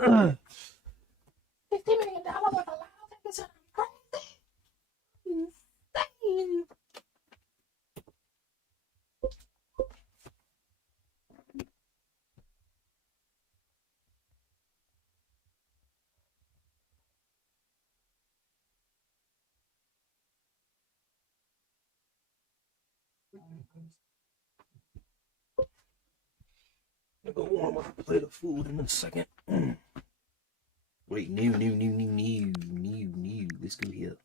$50 million worth of live tickets. Crazy. Insane. I'm gonna warm up a plate of food in a second. Wait, new. Let's go here.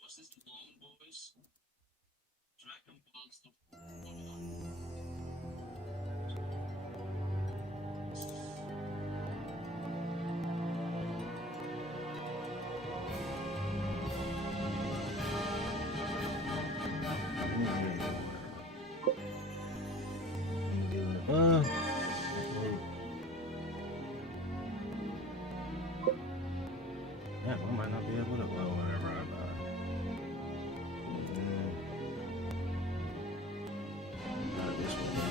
What's this, the Long Boys? Dragon Ball's the yeah, I might not be able to. Well, whatever. Not this one.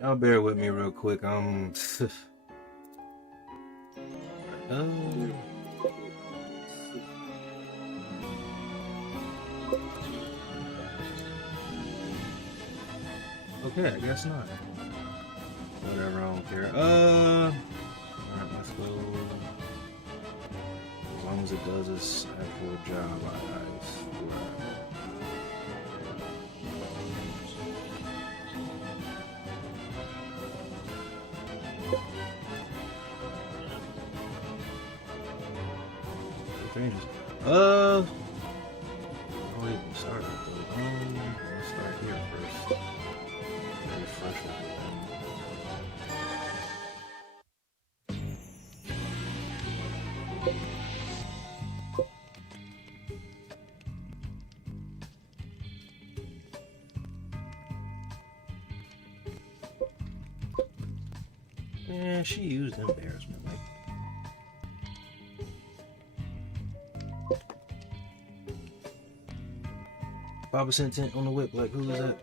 Y'all bear with me real quick. Okay, I guess not. Whatever, I don't care. Alright, let's go. As long as it does its actual job, I swear. Changes. Oh, even start. Let's start here first. Refresh it. Yeah, she used embarrassment. Like, 5% tint on the whip. Like, who is that?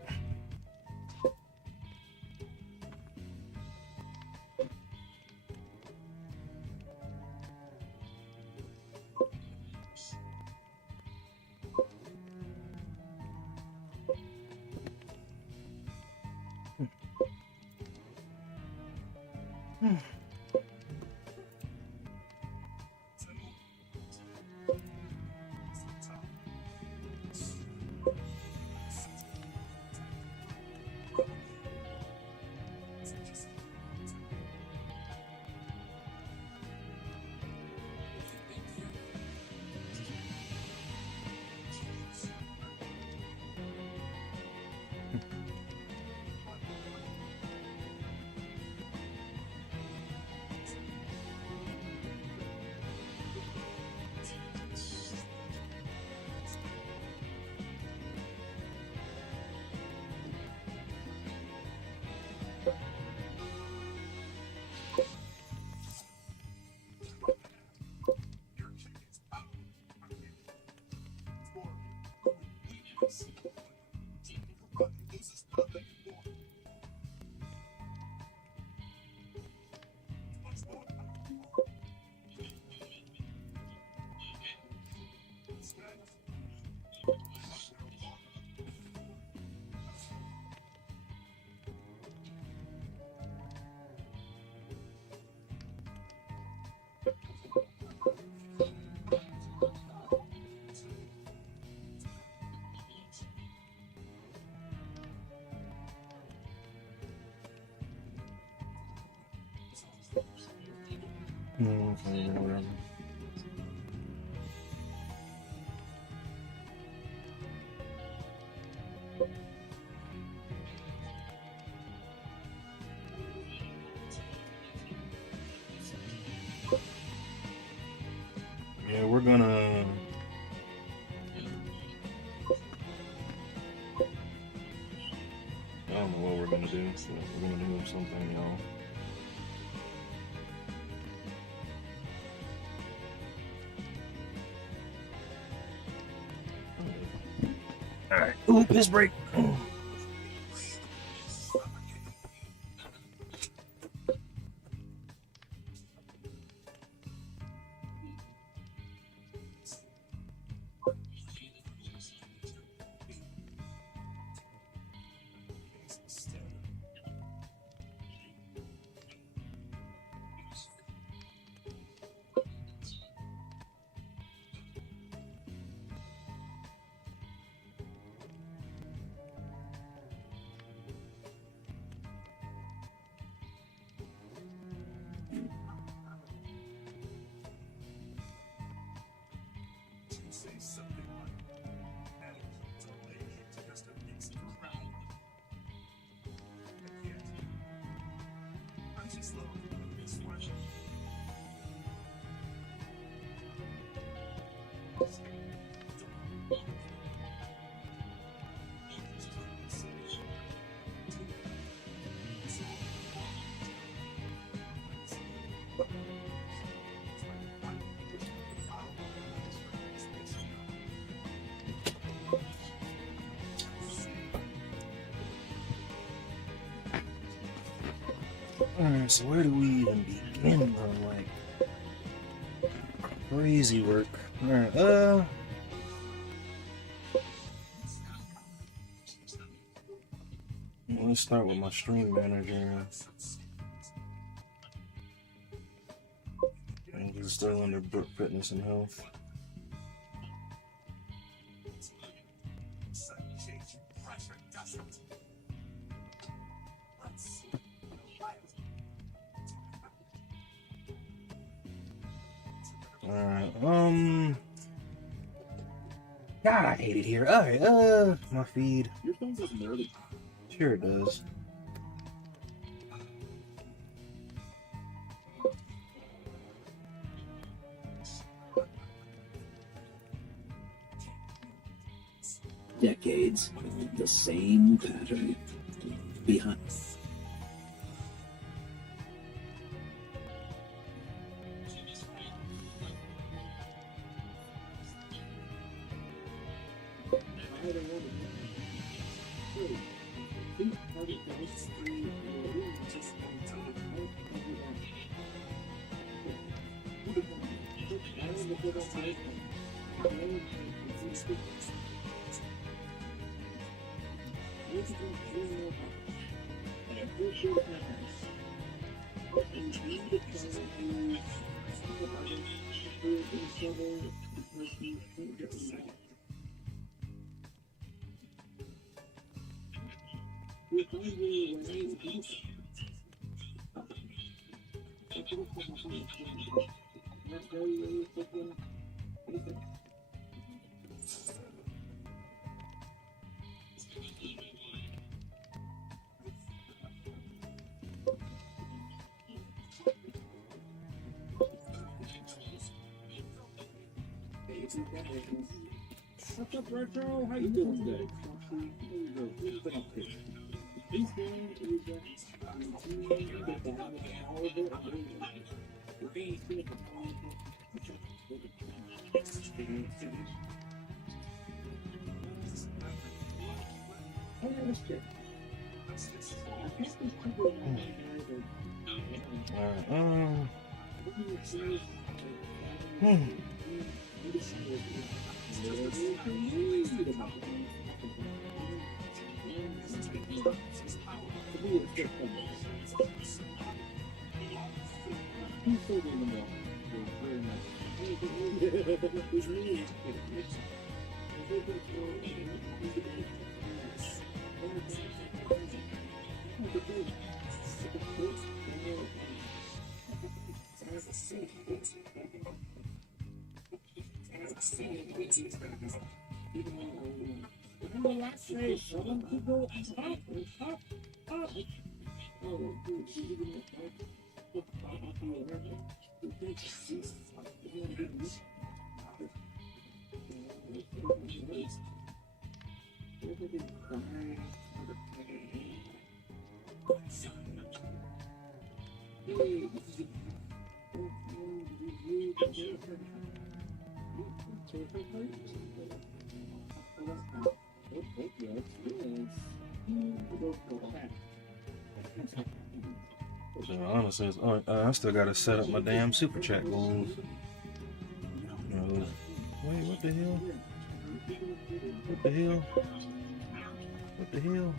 Whatever. don't know what we're gonna do, so we're gonna do something, y'all. Alright. Ooh, piss break. Alright, so where do we even begin, bro? Like, crazy work. Alright, let's start with my stream manager. And it's still under fitness and health. Alright, God, I hate it here. Alright, my feed. Your phone doesn't know that. Sure it does. Decades, the same pattern. Behind. What's up, Retro? How you doing today? So honestly, I still gotta set up my damn super chat goals. Wait, what the hell? What the hell? What the hell?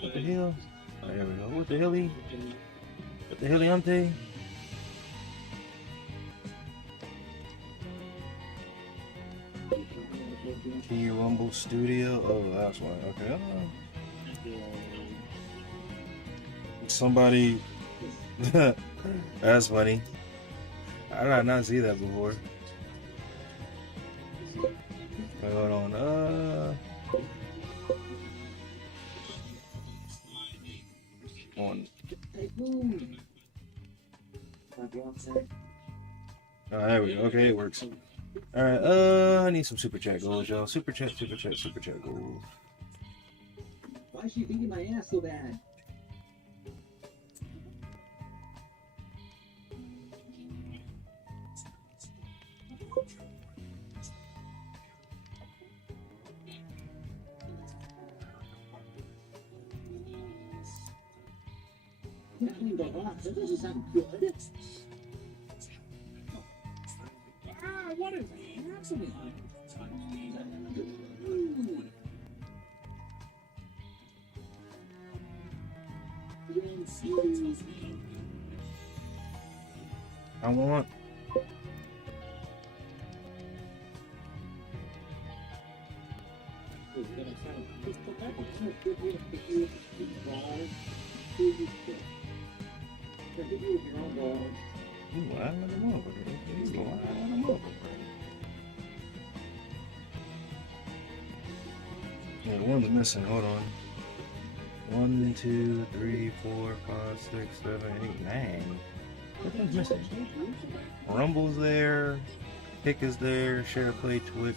What the hell? Oh, there we go. What the hell? What the hell, Ante? Key Rumble Studio. Oh, that's why. Okay. Somebody. That's funny. I did not see that before. Wait, hold on. One. Oh, there we go. Okay, it works. Alright, I need some super chat goals, y'all. Super chat goals. Why is she beating my ass so bad? That doesn't sound good. Ah, what is happening? I want. Yeah, one's missing. Hold on. 1, 2, 3, 4, 5, 6, 7, 8, 9. What one's missing? Rumble's there. Kick is there. Share play Twitch.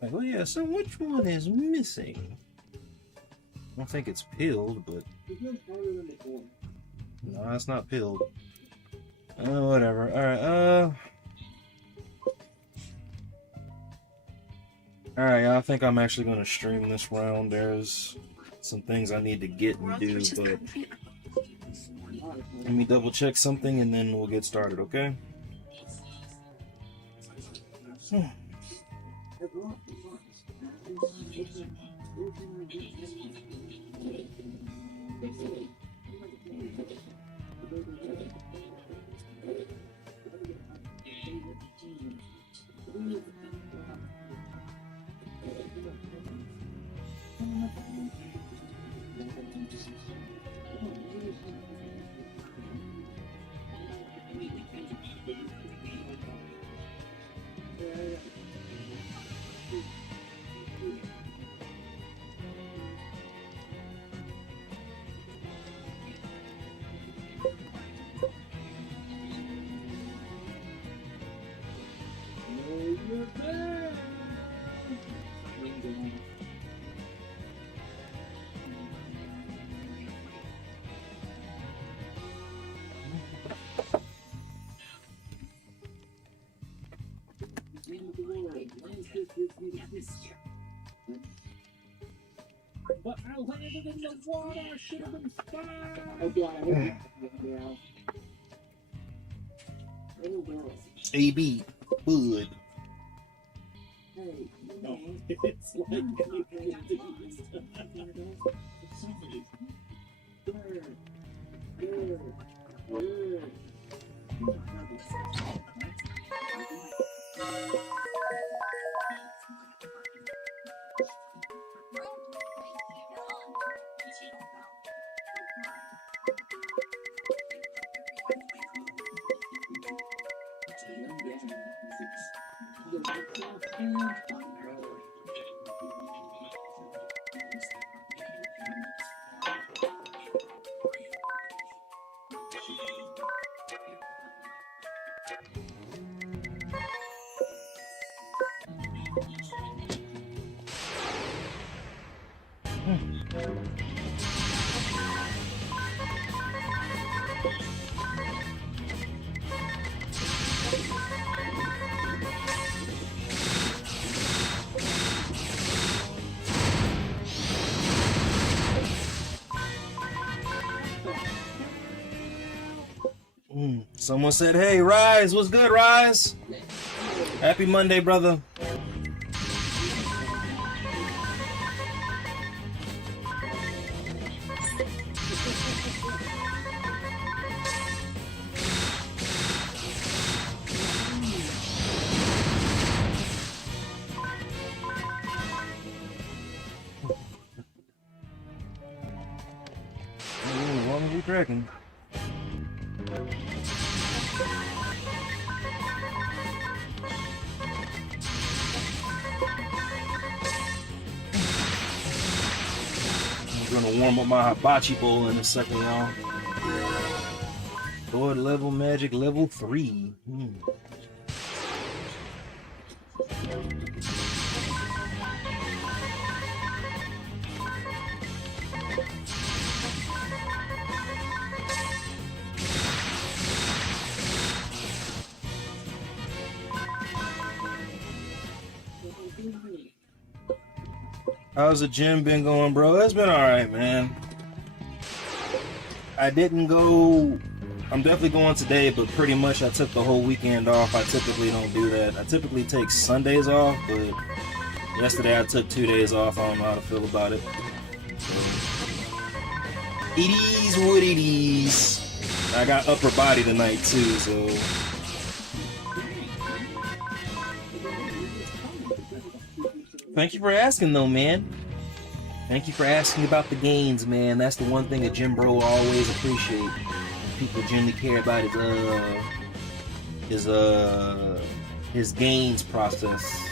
Like, oh yeah, so which one is missing? I don't think it's pilled, but no, it's not pilled. Whatever. Alright, Alright, I think I'm actually gonna stream this round. There's some things I need to get and do, but let me double check something and then we'll get started, okay? But I landed in the water. I should have been fine. AB, Bud. Hey, no, it's like Someone said, "Hey, Rise, what's good, Rise? Happy Monday, brother." As long as you're cracking. I'm gonna warm up my hibachi bowl in a second, y'all. Lord level magic level 3. How's the gym been going, bro? It's been alright, man. I didn't go. I'm definitely going today, but pretty much I took the whole weekend off. I typically don't do that. I typically take Sundays off, but yesterday I took 2 days off. I don't know how to feel about it. So, it is what it is. I got upper body tonight too, so. Thank you for asking, though, man. Thank you for asking about the gains, man. That's the one thing a gym bro will always appreciate. People generally care about his gains process.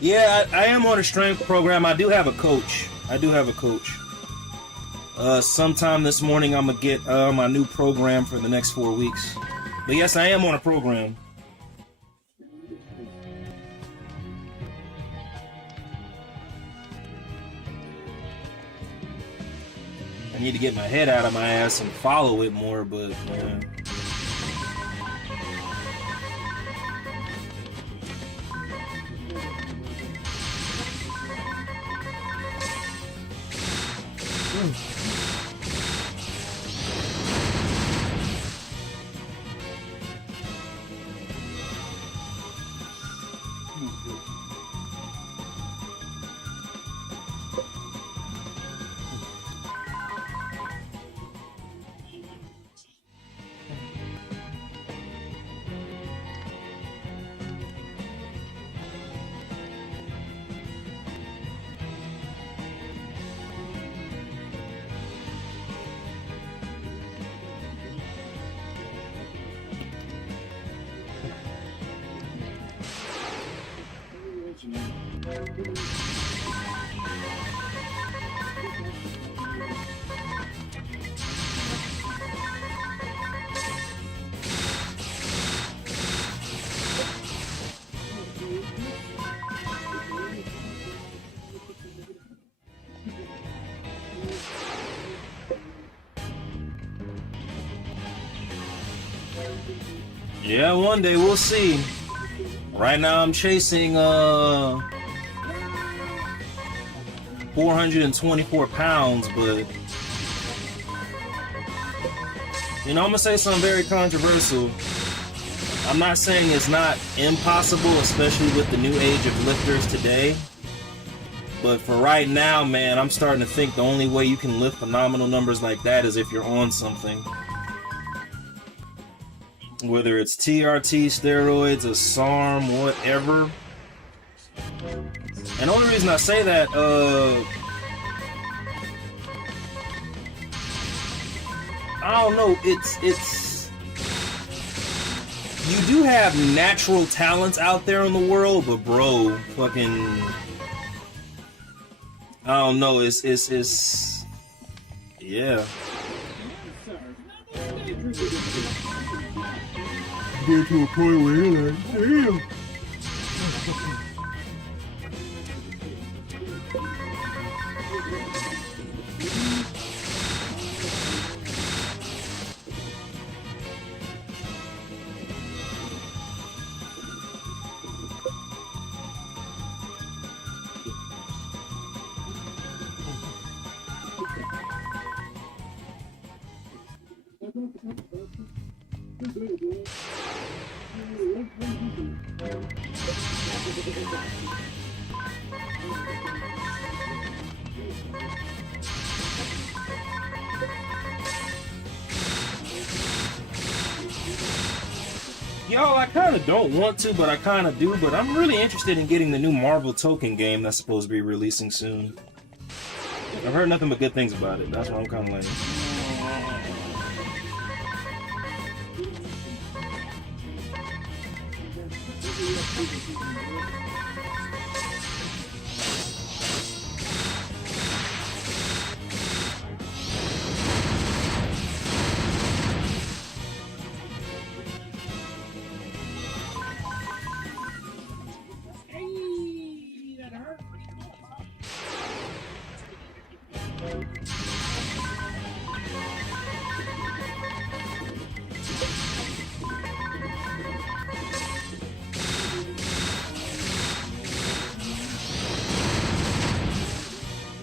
Yeah, I am on a strength program. I do have a coach. Sometime this morning I'm gonna get my new program for the next 4 weeks. But yes, I am on a program. I need to get my head out of my ass and follow it more, but yeah. Yeah, one day we'll see. Right now I'm chasing 424 pounds, but you know, I'm gonna say something very controversial. I'm not saying it's not impossible, especially with the new age of lifters today. But for right now, man, I'm starting to think the only way you can lift phenomenal numbers like that is if you're on something. Whether it's TRT, steroids, a SARM, whatever. And the only reason I say that, I don't know, it's you do have natural talents out there in the world, but bro, fucking, I don't know, it's yeah. Get to a point where you're like, damn. Yo, I kind of don't want to, but I kind of do. But I'm really interested in getting the new Marvel token game that's supposed to be releasing soon. I've heard nothing but good things about it. That's why I'm kind of like...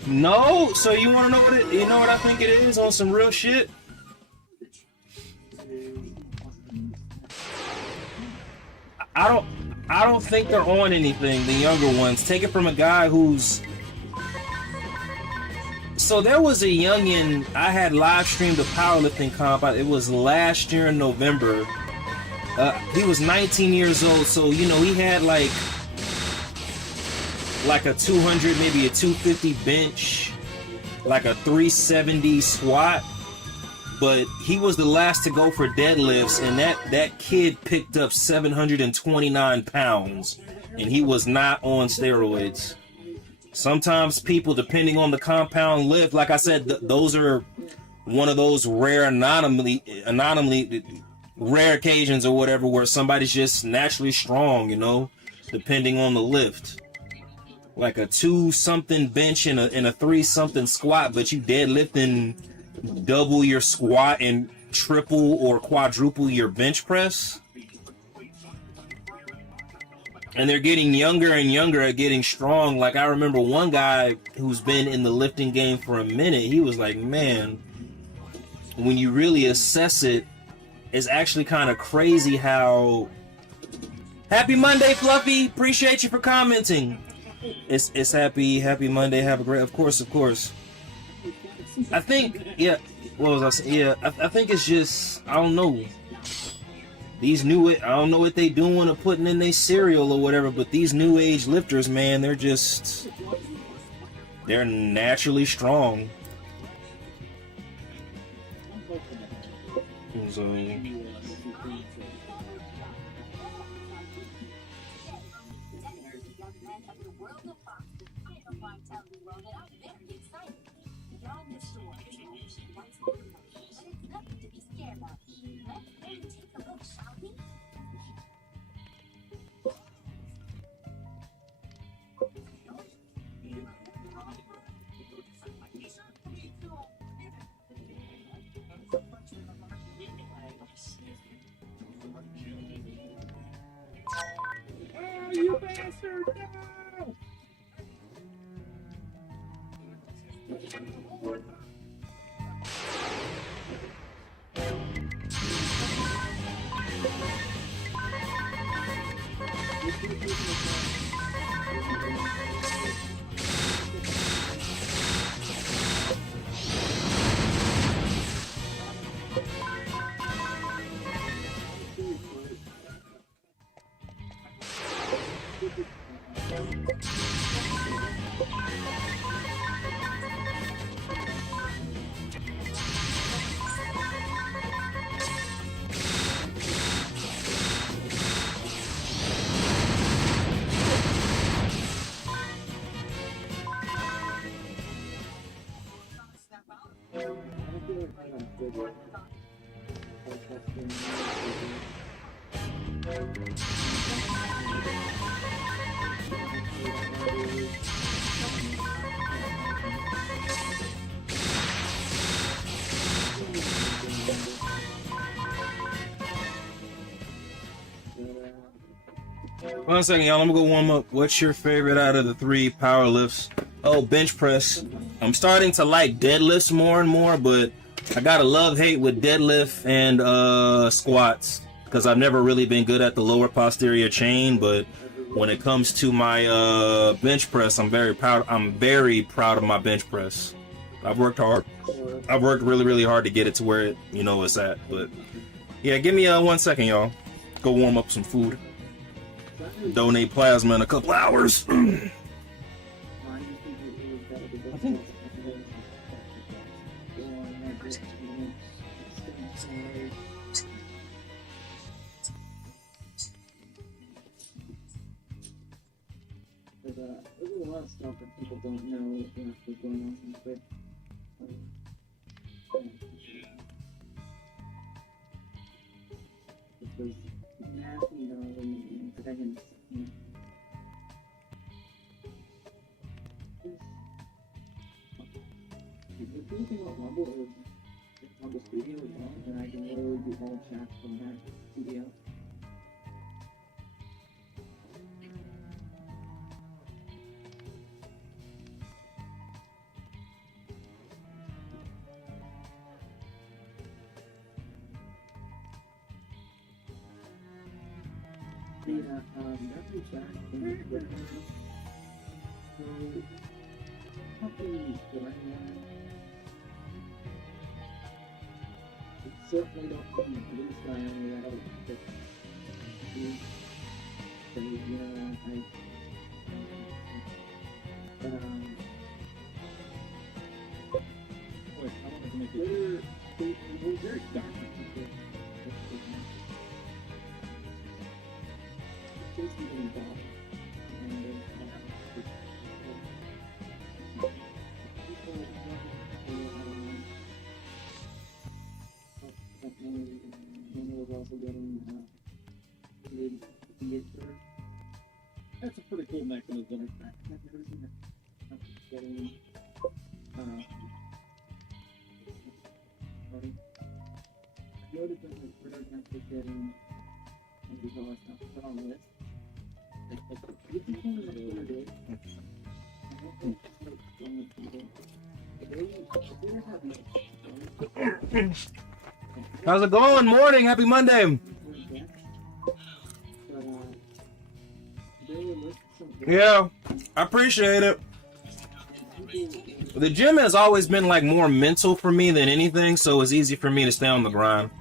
No, so you want to know what you know what I think it is on some real shit? I don't think they're on anything, the younger ones. Take it from a guy who's... So there was a youngin, I had live streamed a powerlifting comp. It was last year in November. He was 19 years old, so you know he had like a 200, maybe a 250 bench, like a 370 squat. But he was the last to go for deadlifts, and that kid picked up 729 pounds, and he was not on steroids. Sometimes people, depending on the compound lift, like I said, those are one of those rare anomaly rare occasions or whatever where somebody's just naturally strong, you know, depending on the lift. Like a 2-something bench and a 3-something squat, but you deadlifting double your squat and triple or quadruple your bench press. And they're getting younger and younger at getting strong. Like I remember one guy who's been in the lifting game for a minute, he was like, man, when you really assess it, it's actually kind of crazy how... Happy Monday, Fluffy! Appreciate you for commenting. It's happy Monday. Have a great... Of course. I think, yeah, what was I saying? Yeah, I think it's just, I don't know. I don't know what they doing or putting in their cereal or whatever, but these new age lifters, man, they're naturally strong. So, One second, y'all. I'm gonna go warm up. What's your favorite out of the 3 power lifts? Oh, bench press. I'm starting to like deadlifts more and more, but I got a love-hate with deadlift and squats because I've never really been good at the lower posterior chain. But when it comes to my bench press, I'm very proud. I'm very proud of my bench press. I've worked hard. I've worked really, really hard to get it to where it, it's at. But yeah, give me 1 second, y'all. Go warm up some food. Donate plasma in a couple hours. I think there's a lot of stuff that people don't know what's going on with because math, in seconds, the cool thing about Rumble is Rumble Studio as well, and I can literally do all chats from that studio. That's the chat. So, probably the right one. It's certainly don't put the blue sky on me that I would pick. So, wait, I wanted to make it. They're very dark. Just even involved. And was also getting That's a pretty cool mechanism. Getting I noticed that the Twitter account was getting all that stuff put on the list. You can go on the Twitter day. I don't think it's like so many people. How's it going? Morning. Happy Monday. Yeah, I appreciate it. The gym has always been like more mental for me than anything, so it's easy for me to stay on the grind.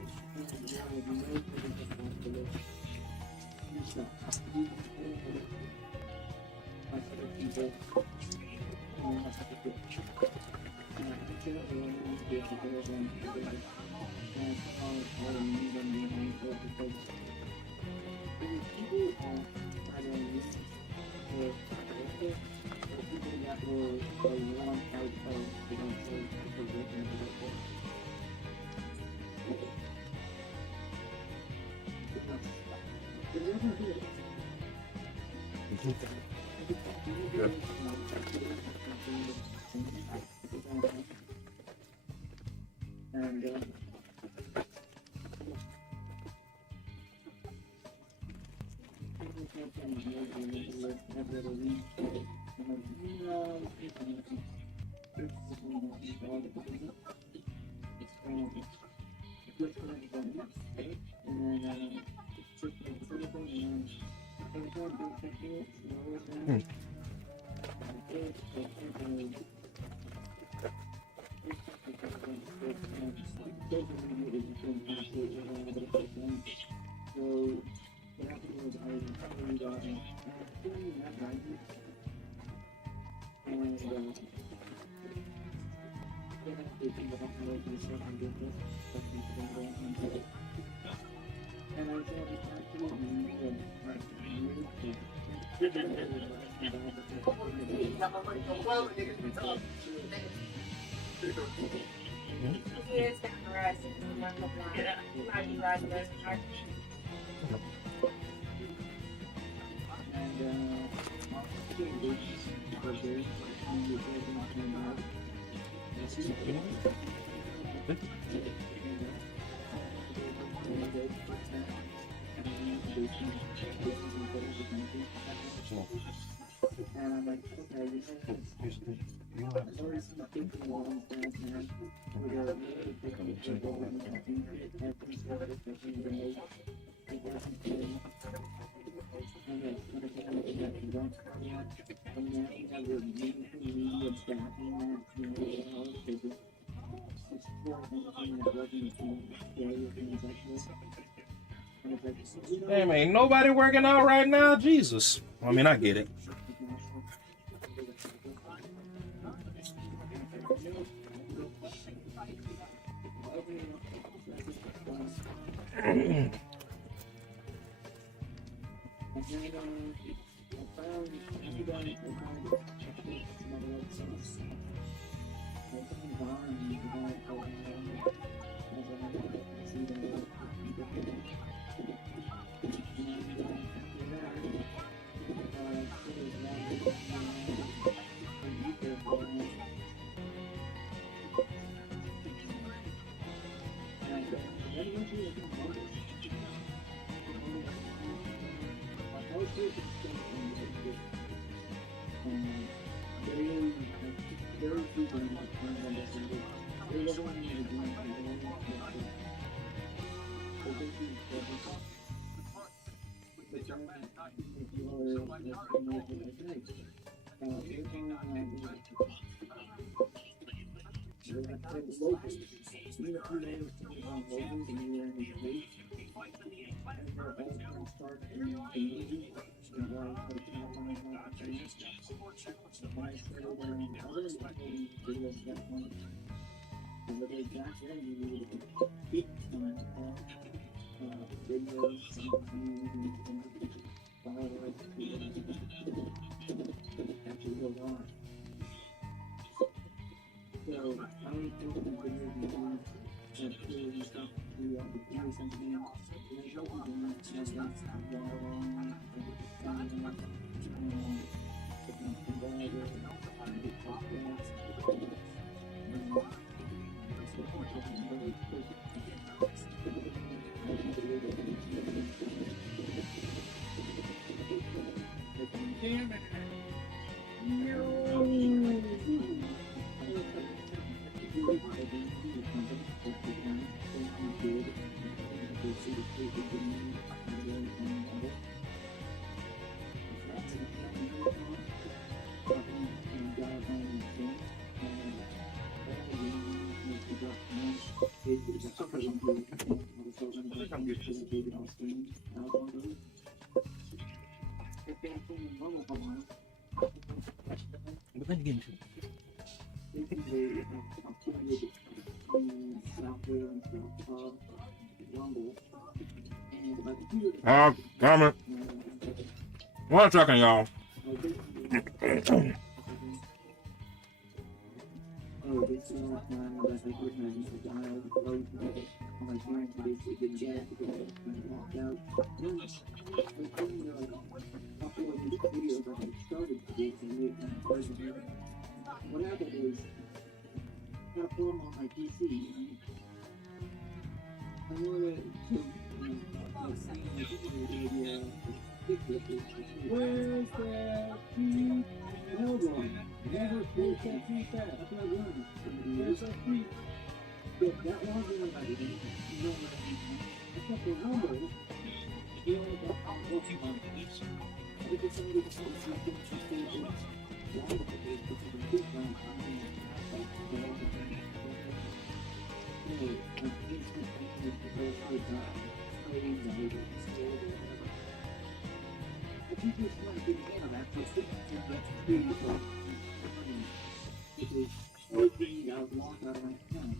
Damn, ain't nobody working out right now. Jesus. I mean, I get it. But then again, comment. 1 second, y'all. Where's that? old one. Never 4 feet fast. That's what I learned. There's a feet. But that was one I didn't know. Except for rumble. You know, that's how I'm working on it. I think it's somebody that's going to see things to stay with. Long with the big, which is a big one. I mean, that's the one that's going to be. Anyway, I'm thinking it's the first time. I think it's one big thing of that. I think that's pretty cool. It is working out long out of my time.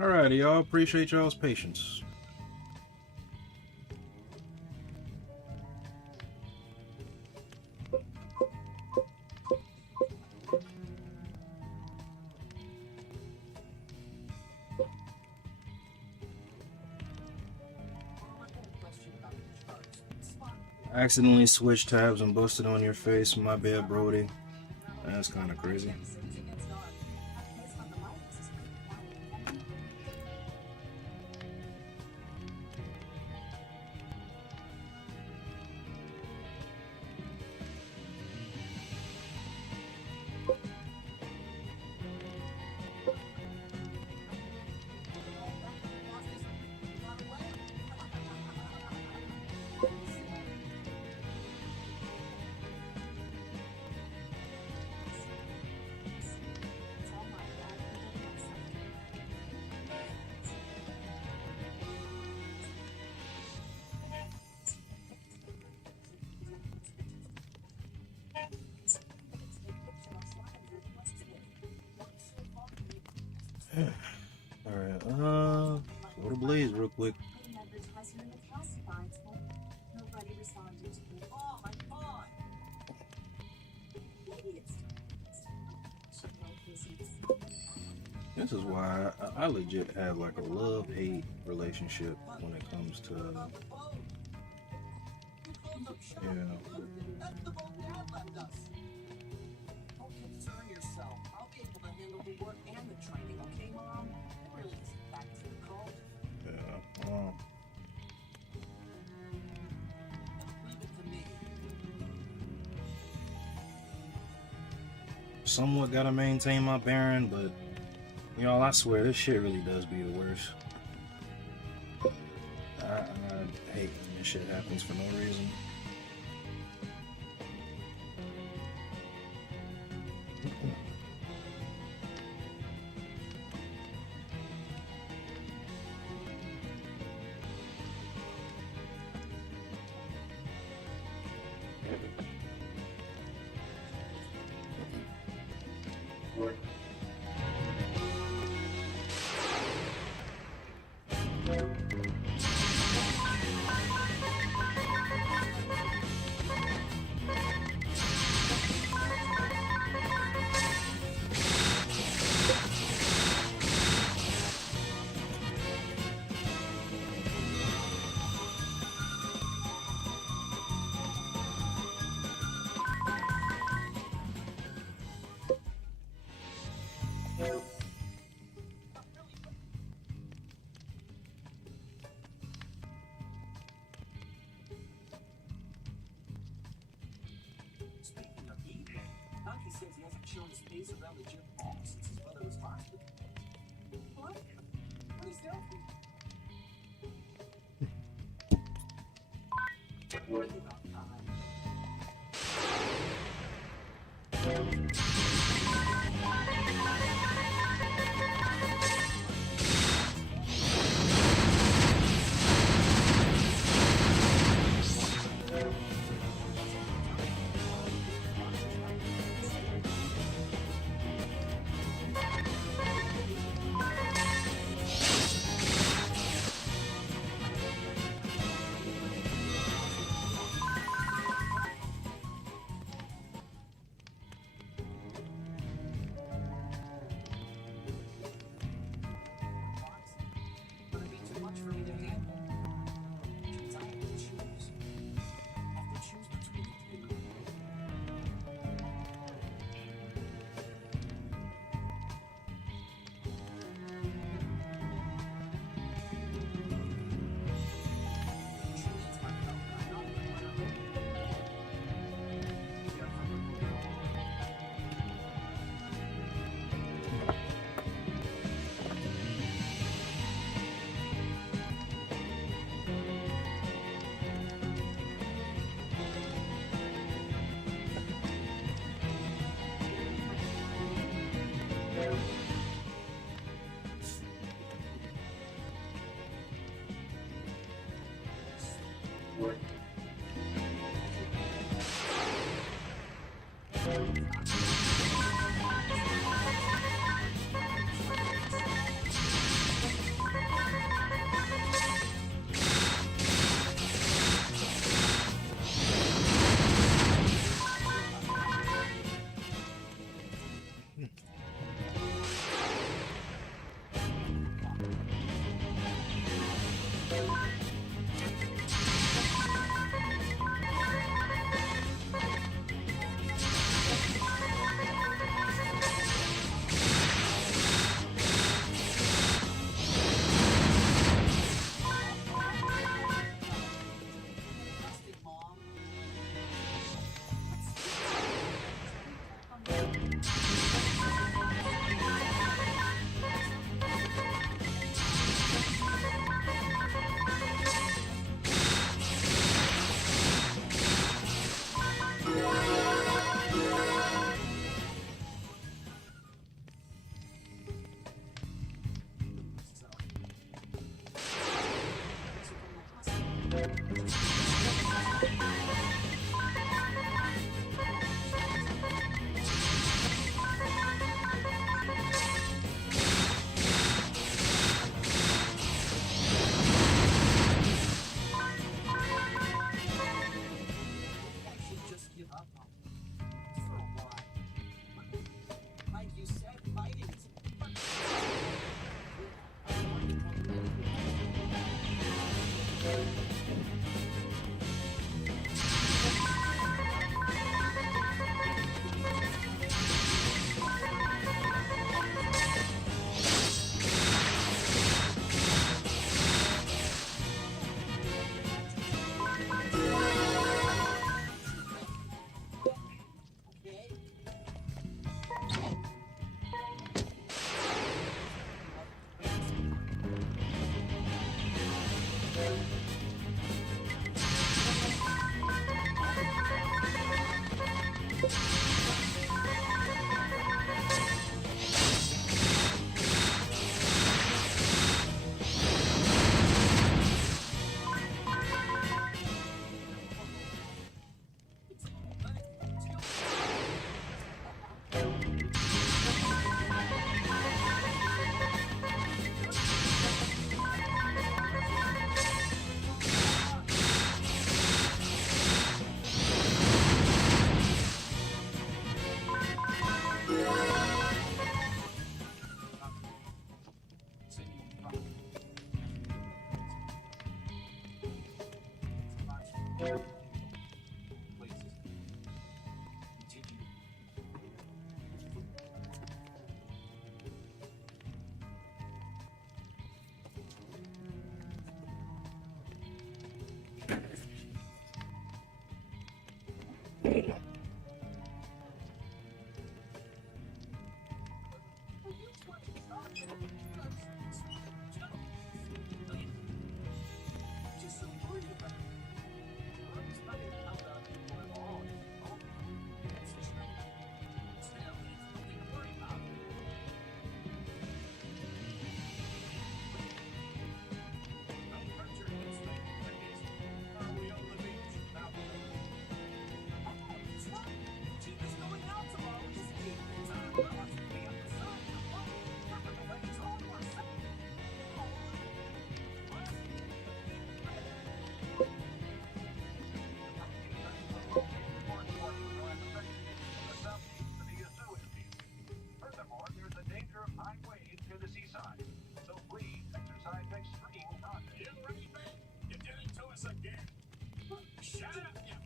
Alrighty, y'all. Appreciate y'all's patience. Accidentally switched tabs and busted on your face. My bad, Brody. That's kind of crazy. Alright, go to Blaze real quick. This is why I legit have like a love-hate relationship when it comes to, somewhat gotta maintain my bearing, but y'all, I swear this shit really does be the worst. I hate when this shit happens for no reason. since he hasn't shown his face around the gym hall since his mother was hospital. What? What is that? About time.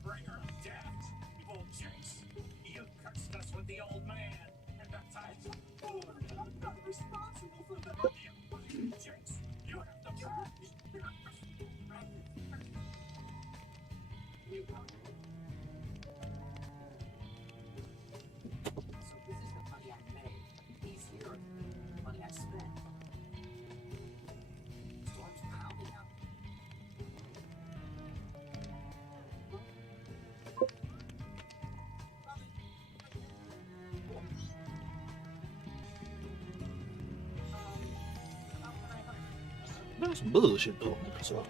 bringer of death, you old jinx. You cursed us with the old man, and baptized us. Oh, I'm not responsible for that. You fucking jinx. You have the charge. So this is the money I made. He's here. The money I spent. Storm's pounding out. That's some bullshit though. So.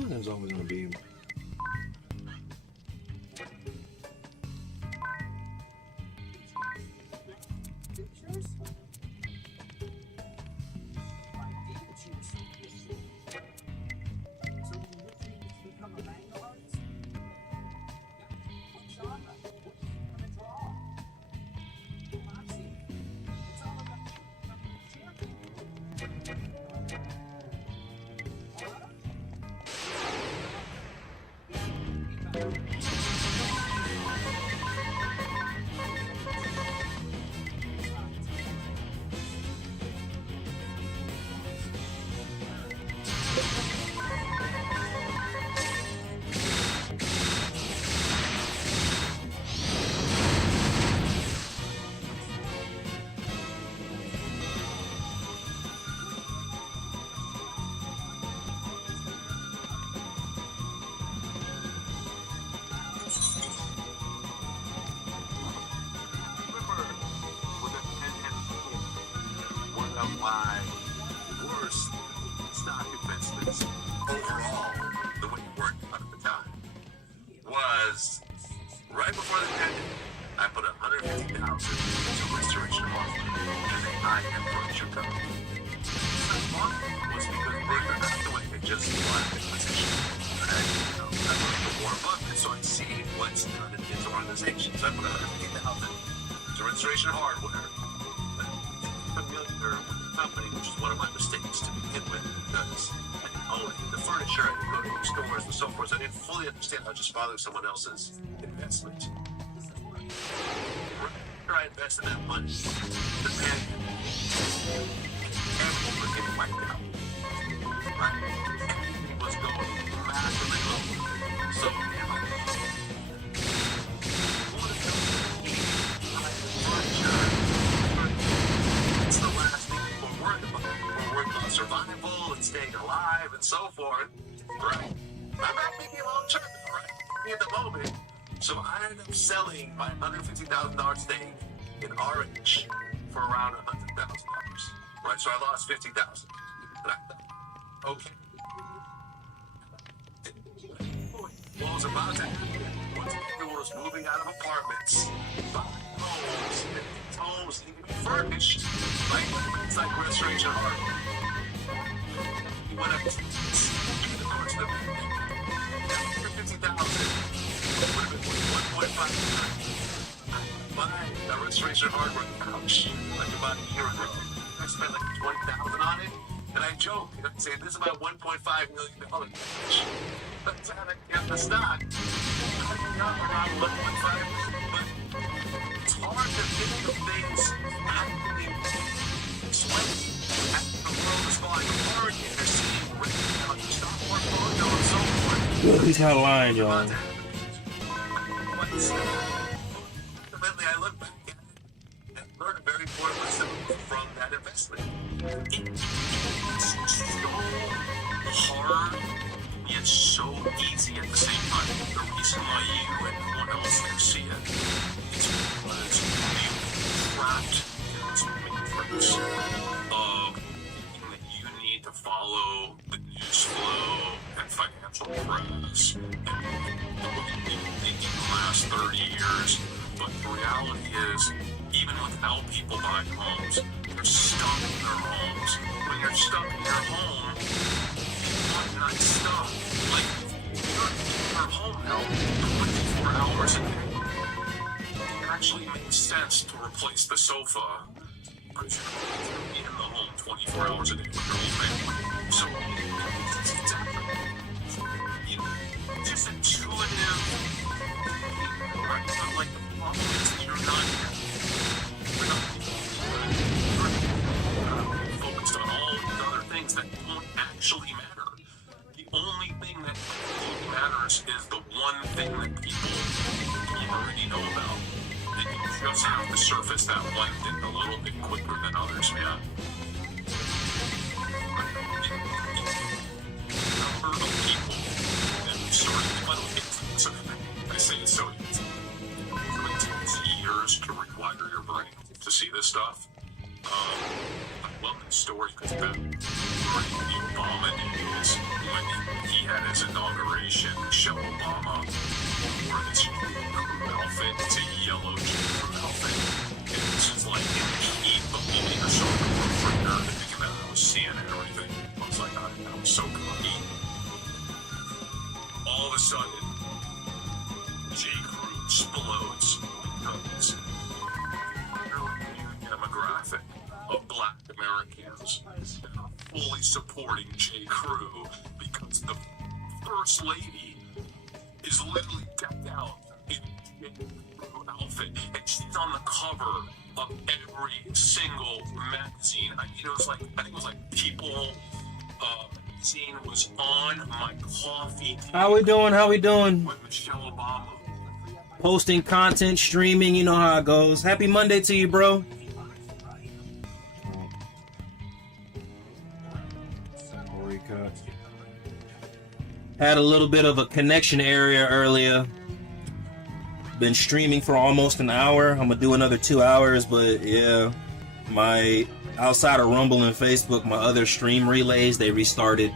There's always gonna be. of my worst stock investments overall, the way it worked out at the time, was right before the pandemic, I put $150,000 into Restoration Market as a high-end furniture company. The market was because Berkshire Hathaway had just won a position. And I worked for Warren Buffett, so I see what's done in his organization. So I put $150,000 to Restoration Hardware. Familiar with the company, which is one of my mistakes to begin with, because I didn't own the furniture, I didn't go to stores and so forth. So I didn't fully understand how just following someone else's investment. After I invested that money, the pandemic, everything was getting wiped out. Right? Everything was going massively low. So now, it's the last thing we're worried about. We're worried about survival and staying alive and so forth. Right? I'm not thinking long term, right? At the moment. So I ended up selling my $150,000 stake in RH for around $100,000. Right? So I lost $50,000. And I thought, okay. What was about to happen was everyone was moving out of apartments, buying homes, and these homes needed to be furnished. Like, it's like Restoration Hardware. He went up to the course of the $50,000. Would have been $1.5 million. Buying a Restoration Hardware couch like about a year ago. I spent like $20,000 on it, and I joke and I say this is about $1.5 million couch. By the time I get the stock, I'm around $1.5 million, but it's hard to think of things happening, explaining after the world is falling apart and you're seeing written your stock portfolio and so forth. He's out of line, y'all. Ultimately, I look back at it and learn a very important lesson from that investment. It's so easy at the same time. The reason why you and no one else can see it is because you've trapped in this matrix of thinking that you need to follow the news flow and financial press and the way people think in the last 30 years. But the reality is, even without people buying homes, they're stuck in their homes. When you're stuck in your home, you want nice stuff. Like, you're in your home now 24 hours a day. It actually makes sense to replace the sofa because you're in the home 24 hours a day with your whole family. So, it's just intuitive. Right? It's not like the problem is that you're not focused on all these other things that don't actually matter. The only thing that really matters is the one thing that people don't already know about. And you just have to surface that one thing a little bit quicker than others, man. The number of people that we so I say it's so easy. It takes years to rewire your brain to see this stuff. I love this story because back during the Obama days, when he had his inauguration, Michelle Obama wore this crew outfit. It's a yellow crew outfit. And this is like in the heat of the leadership for her to think about it. I was seeing it and everything. I was like, I was so cocky. All of a sudden, J. Crew explodes because new demographic of Black Americans that are fully supporting J. Crew because the First Lady is literally decked out in a J. Crew outfit, and she's on the cover of every single magazine. I mean, it was like, I think it was like People magazine was on my coffee table. How we doing? How we doing? With Michelle Obama. Posting content, streaming, you know how it goes. Happy Monday to you, bro. Had a little bit of a connection area earlier. Been streaming for almost an hour. I'm gonna do another 2 hours, but yeah, my outside of Rumble and Facebook, my other stream relays, they restarted.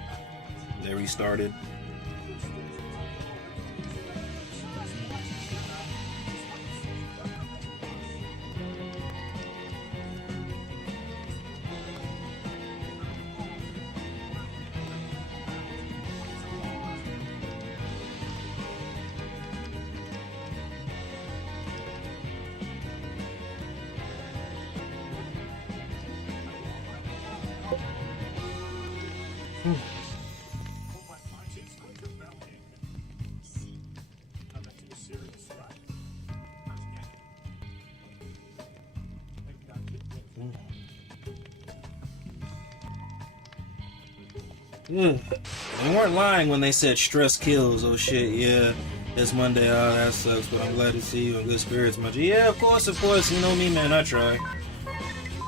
They weren't lying when they said stress kills. Oh shit, yeah. It's Monday, oh that sucks, but I'm glad to see you in good spirits, my G. Yeah, of course, you know me, man, I try.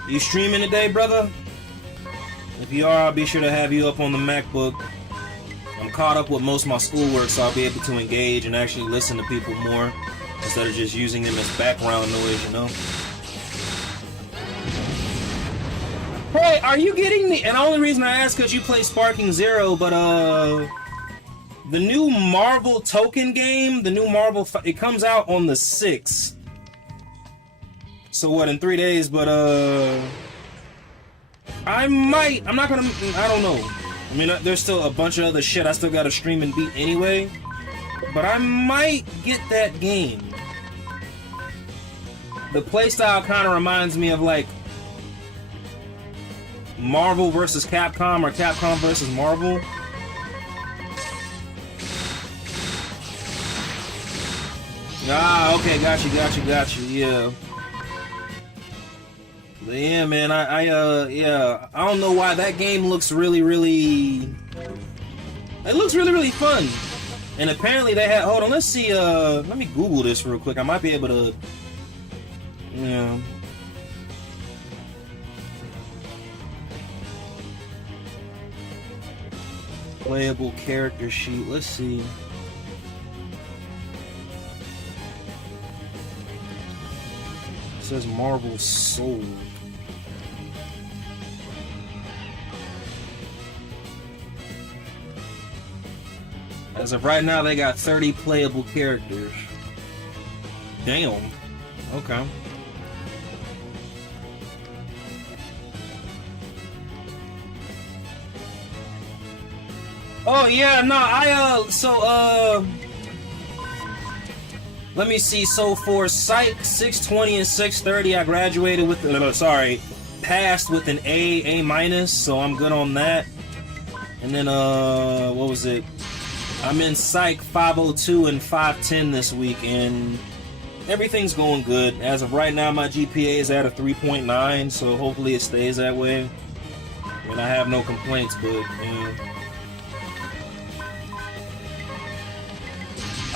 You streaming today, brother? If you are, I'll be sure to have you up on the MacBook. I'm caught up with most of my schoolwork, so I'll be able to engage and actually listen to people more instead of just using them as background noise, you know? Hey, are you getting the... And the only reason I ask because you play Sparking Zero, but the new Marvel token game, the new Marvel... It comes out on the 6th. So what, in 3 days, but I'm not gonna... I don't know. I mean, there's still a bunch of other shit I still gotta stream and beat anyway. But I might get that game. The playstyle kind of reminds me of, like, Marvel versus Capcom or Capcom versus Marvel. Ah, okay, got you, yeah. But yeah, man, I don't know why that game looks really it looks really fun. And apparently they had, hold on, let's see, let me Google this real quick. I might be able to, yeah. playable character sheet. Let's see. It says Marvel Soul. As of right now, they got 30 playable characters. Damn. Okay. Oh yeah, no, let me see. So for Psych 620 and 630, I graduated with passed with an A minus, so I'm good on that. And then what was it? I'm in Psych 502 and 510 this week, and everything's going good. As of right now, my GPA is at a 3.9, so hopefully it stays that way. I mean, I have no complaints, but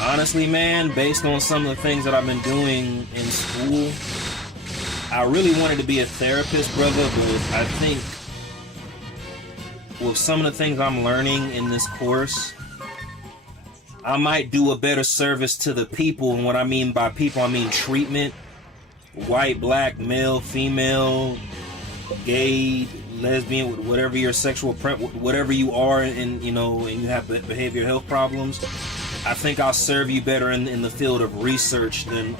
honestly, man, based on some of the things that I've been doing in school, I really wanted to be a therapist, brother, but I think with some of the things I'm learning in this course, I might do a better service to the people. And what I mean by people, I mean treatment. White, black, male, female, gay, lesbian, whatever your sexual whatever you are, and you know, and you have behavioral health problems. I think I'll serve you better in the field of research than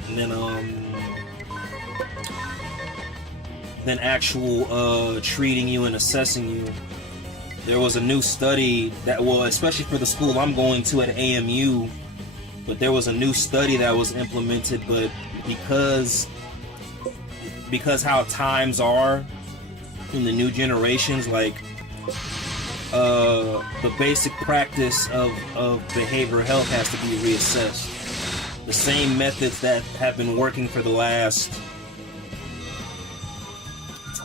actual treating you and assessing you. There was a new study that, well, especially for the school I'm going to at AMU, but there was a new study that was implemented, but because how times are in the new generations, like the basic practice of behavioral health has to be reassessed. The same methods that have been working for the last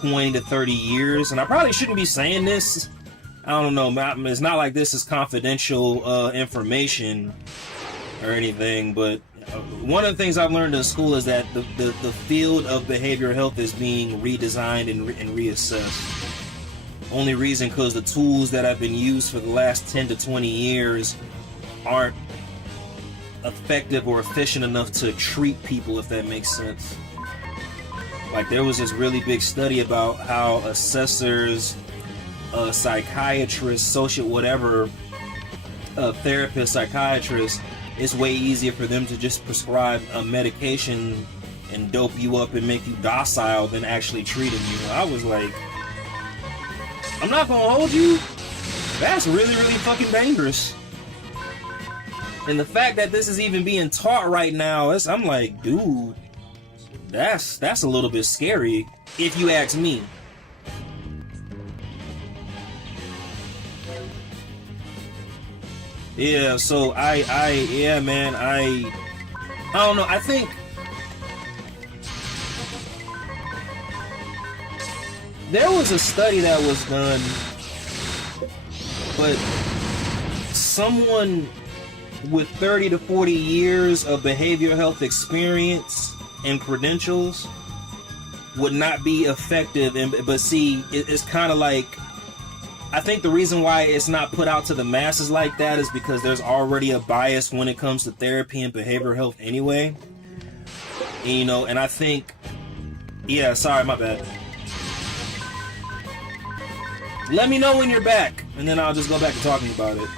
20 to 30 years, and I probably shouldn't be saying this, I don't know, it's not like this is confidential information or anything, but one of the things I've learned in school is that the field of behavioral health is being redesigned and reassessed. Only reason because the tools that have been used for the last 10 to 20 years aren't effective or efficient enough to treat people, if that makes sense. Like, there was this really big study about how assessors, psychiatrists, social whatever, therapists, psychiatrists, it's way easier for them to just prescribe a medication and dope you up and make you docile than actually treating you. I was like, I'm not gonna hold you. That's really, really fucking dangerous. And the fact that this is even being taught right now, I'm like, dude, that's a little bit scary, if you ask me. Yeah, so yeah, man, I don't know, I think there was a study that was done, but someone with 30 to 40 years of behavioral health experience and credentials would not be effective. But see, it's kind of like, I think the reason why it's not put out to the masses like that is because there's already a bias when it comes to therapy and behavioral health anyway. You know, and I think, yeah, sorry, my bad. Let me know when you're back, and then I'll just go back to talking about it.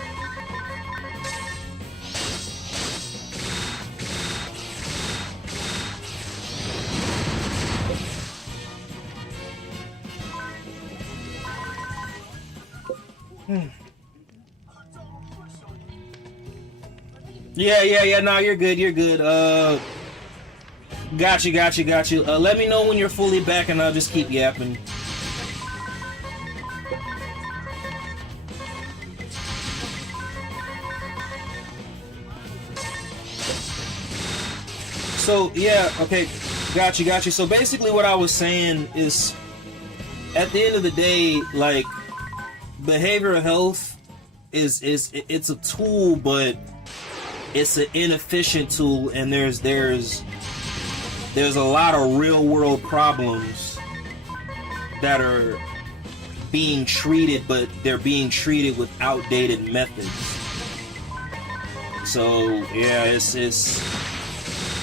Yeah, no, you're good. Got you. Let me know when you're fully back, and I'll just keep yapping. So, yeah, okay, got you. So basically what I was saying is, at the end of the day, like, behavioral health it's a tool, but it's an inefficient tool, and there's a lot of real world problems that are being treated, but they're being treated with outdated methods. So yeah, it's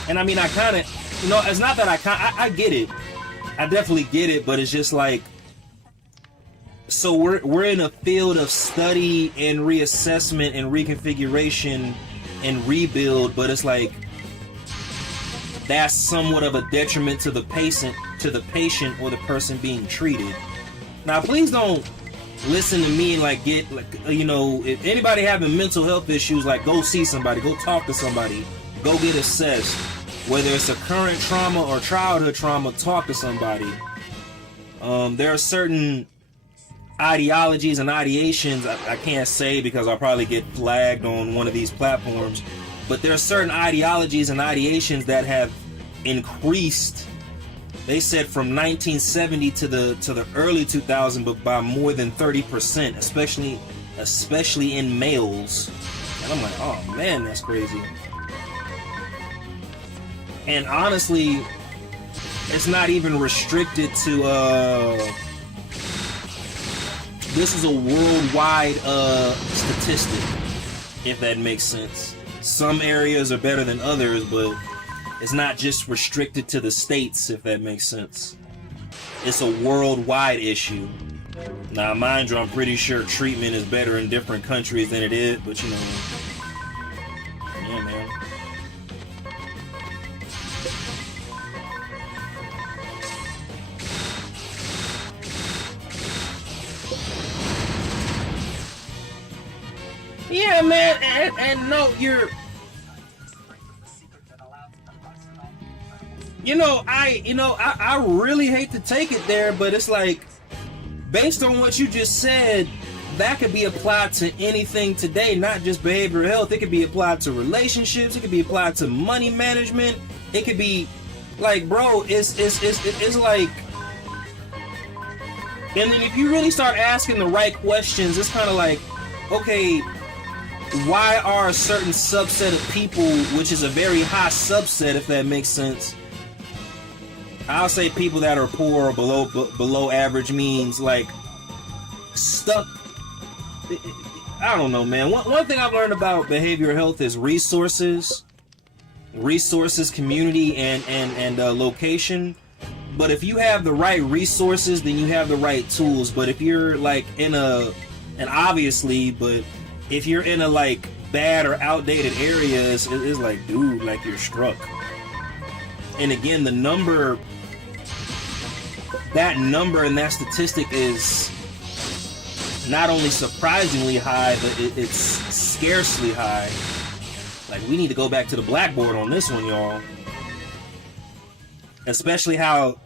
and I mean, I kind of, you know, it's not that I get it, I definitely get it, but it's just like, so we're in a field of study and reassessment and reconfiguration and rebuild, but it's like that's somewhat of a detriment to the patient or the person being treated. Now, please don't listen to me and like get like, you know, if anybody having mental health issues, like go see somebody, go talk to somebody, go get assessed. Whether it's a current trauma or childhood trauma, talk to somebody. There are certain ideologies and ideations I can't say because I'll probably get flagged on one of these platforms, but there are certain ideologies and ideations that have increased. They said from 1970 to the early 2000s, but by more than 30%, especially in males. And I'm like, oh man, that's crazy. And honestly, it's not even restricted to this is a worldwide statistic, if that makes sense. Some areas are better than others, but it's not just restricted to the states, if that makes sense. It's a worldwide issue. Now, mind you, I'm pretty sure treatment is better in different countries than it is, but you know, yeah, man. Yeah, man, and no, you're. I really hate to take it there, but it's like, based on what you just said, that could be applied to anything today, not just behavioral health. It could be applied to relationships. It could be applied to money management. It could be, like, bro, it's like. And then if you really start asking the right questions, it's kind of like, okay, why are a certain subset of people, which is a very high subset, if that makes sense, I'll say people that are poor or below average means, like, stuck. I don't know, man. One thing I've learned about behavioral health is resources, community, and location. But if you have the right resources, then you have the right tools. But if you're like in and obviously, but if you're in a like bad or outdated areas, it's like, dude, like you're struck. And again, that number and that statistic is not only surprisingly high, but it's scarcely high. Like, we need to go back to the blackboard on this one, y'all. Especially how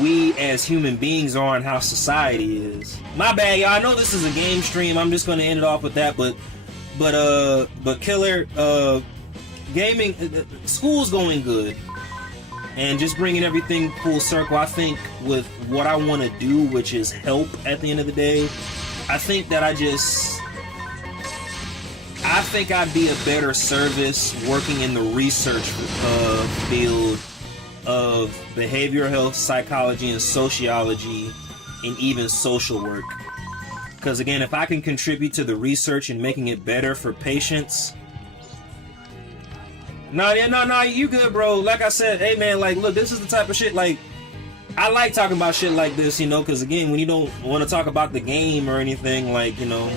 we as human beings are and how society is. My bad, y'all. I know this is a game stream. I'm just going to end it off with that. But Killer, gaming, school's going good. And just bringing everything full circle, I think with what I want to do, which is help at the end of the day, I think that I think I'd be a better service working in the research field of behavioral health, psychology, and sociology, and even social work. Because again, if I can contribute to the research and making it better for patients. No, you good, bro. Like I said, hey man, like, look, this is the type of shit, like, I like talking about shit like this, you know, because again, when you don't want to talk about the game or anything, like, you know.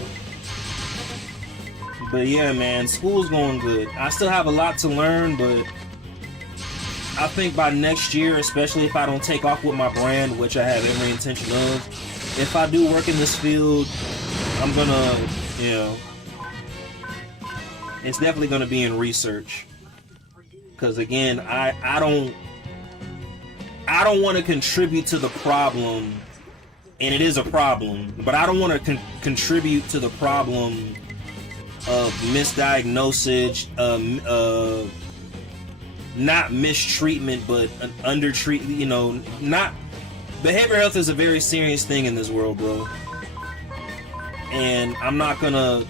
But yeah, man, school's going good. I still have a lot to learn, but I think by next year, especially if I don't take off with my brand, which I have every intention of, if I do work in this field, I'm gonna, you know, it's definitely gonna be in research. Because again, I don't want to contribute to the problem, and it is a problem, but I don't want to contribute to the problem of misdiagnosis, not mistreatment, but an undertreatment. You know, not behavioral health is a very serious thing in this world, bro. And I'm not gonna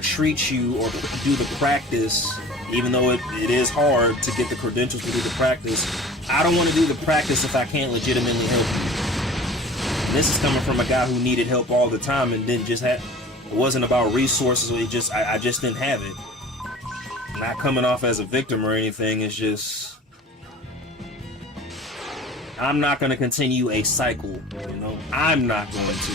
treat you or do the practice, even though it is hard to get the credentials to do the practice. I don't want to do the practice if I can't legitimately help you. And this is coming from a guy who needed help all the time and didn't just have. It wasn't about resources. I just didn't have it. Not coming off as a victim or anything. It's just I'm not going to continue a cycle. You know, I'm not going to.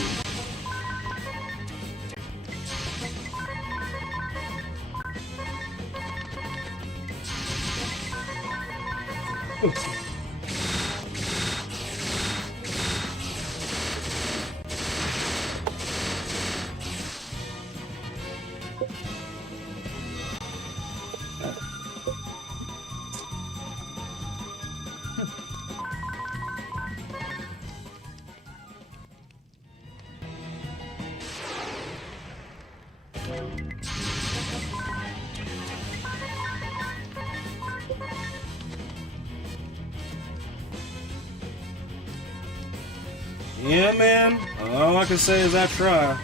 Yeah, man. All I can say is I try.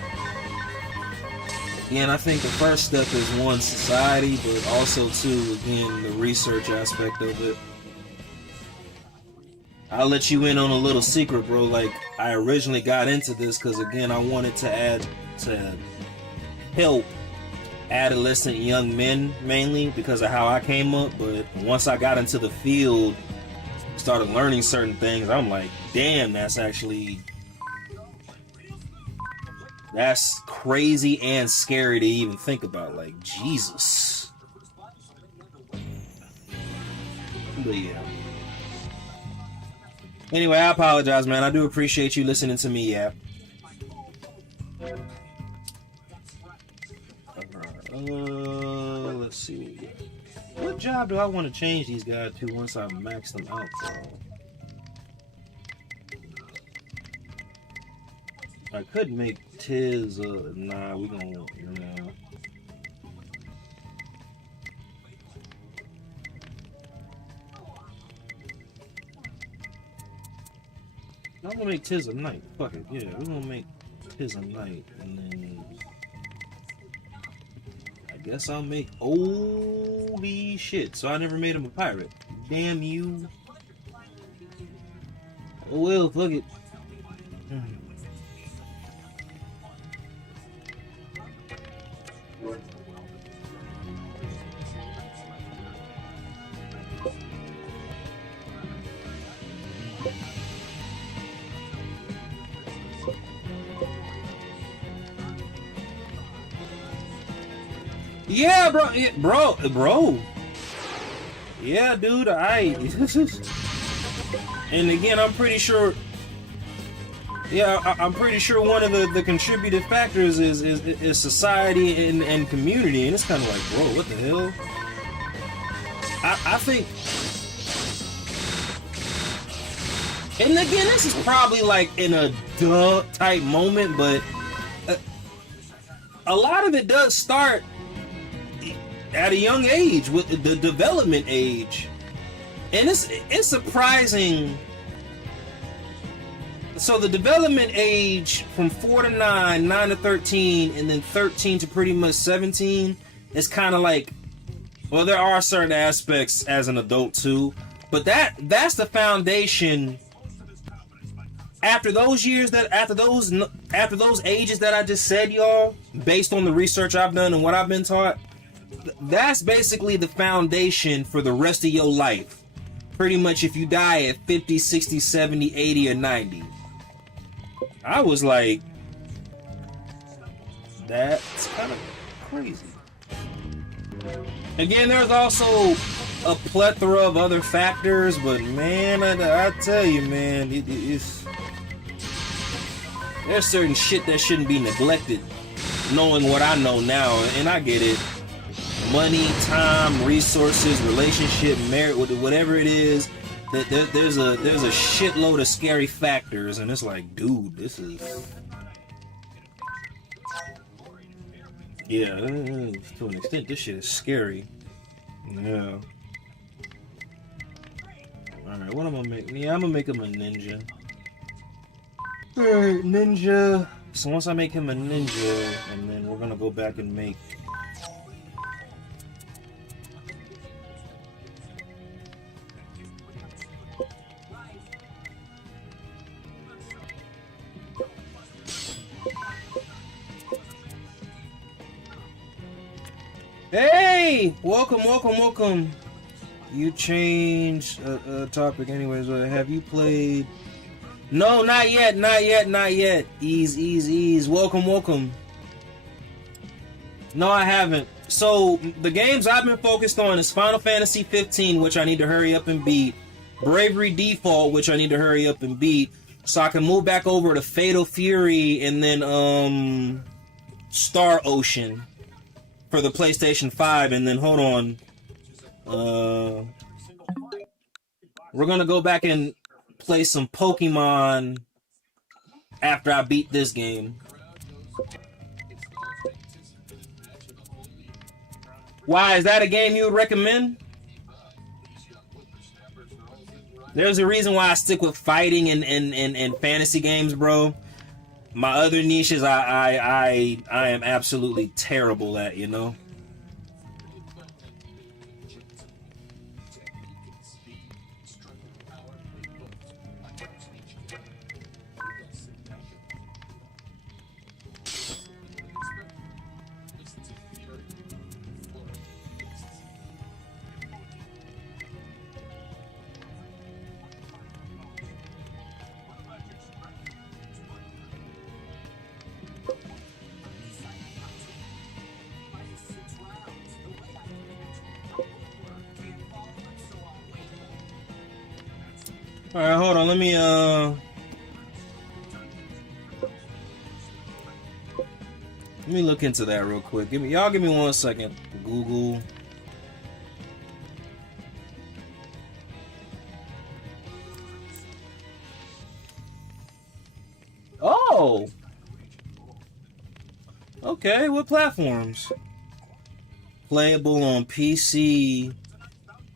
Again, I think the first step is one, society, but also two, again, the research aspect of it. I'll let you in on a little secret, bro. Like, I originally got into this because, again, I wanted to help adolescent young men, mainly because of how I came up. But once I got into the field, started learning certain things, I'm like, damn, that's crazy and scary to even think about. Like, Jesus. But yeah. Anyway, I apologize, man. I do appreciate you listening to me, yeah. Let's see. What job do I want to change these guys to once I max them out, though? I could make Tiz, nah, we gonna, nah. I'm gonna make Tiz a knight. Fuck it, yeah, we're gonna make Tiz a knight, and then I guess I'll make, holy shit, so I never made him a pirate. Damn you. Oh well, fuck it. Yeah, bro. Yeah, dude, and again, I'm pretty sure. Yeah, I'm pretty sure one of the contributive factors is society and community, and it's kind of like, bro, what the hell? I think, and again, this is probably like in a duh type moment, but a lot of it does start at a young age with the development age, and it's surprising. So the development age from 4 to 9, 9 to 13, and then 13 to pretty much 17 is kind of like, well, there are certain aspects as an adult too, but that's the foundation. After those years, after those ages that I just said, y'all, based on the research I've done and what I've been taught, that's basically the foundation for the rest of your life. Pretty much if you die at 50, 60, 70, 80, or 90. I was like, that's kind of crazy. Again, there's also a plethora of other factors, but man, I tell you, man, it's there's certain shit that shouldn't be neglected. Knowing what I know now, and I get it. Money, time, resources, relationship, merit, whatever it is, there's a shitload of scary factors, and it's like, dude, this is, yeah, to an extent, this shit is scary. Yeah. All right, what am I gonna make? Yeah, I'm gonna make him a ninja. All right, ninja. So once I make him a ninja, and then we're gonna go back and make. Hey, welcome. You changed a topic anyways. Have you played? No, not yet. Ease. Welcome. No, I haven't. So the games I've been focused on is Final Fantasy 15, which I need to hurry up and beat. Bravery Default, which I need to hurry up and beat, so I can move back over to Fatal Fury and then Star Ocean for the PlayStation 5, and then hold on. We're gonna go back and play some Pokemon after I beat this game. Why, is that a game you would recommend? There's a reason why I stick with fighting and fantasy games, bro. My other niches I am absolutely terrible at, you know? All right, hold on. Let me look into that real quick. Give me 1 second. Google. Oh. Okay, what platforms? Playable on PC,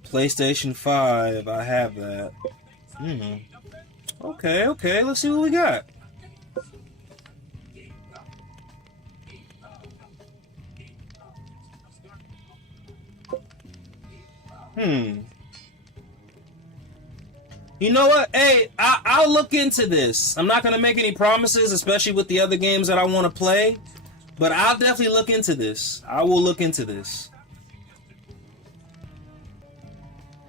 PlayStation 5. I have that. Okay, let's see what we got. You know what? Hey, I'll look into this. I'm not gonna make any promises, especially with the other games that I want to play, but I'll definitely look into this. I will look into this.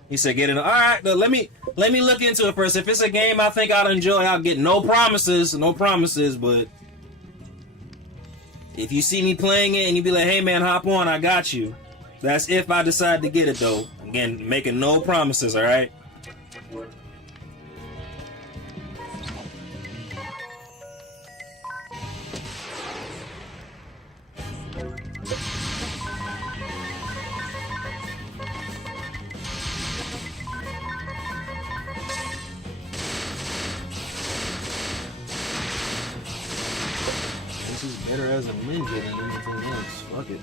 He said, "Get it." All right, but let me look into it first. If it's a game I think I'll enjoy, I'll get no promises. But if you see me playing it and you be like, "Hey man, hop on," I got you. That's if I decide to get it though. Again, making no promises. All right. Better as a ninja than anything else. Fuck it.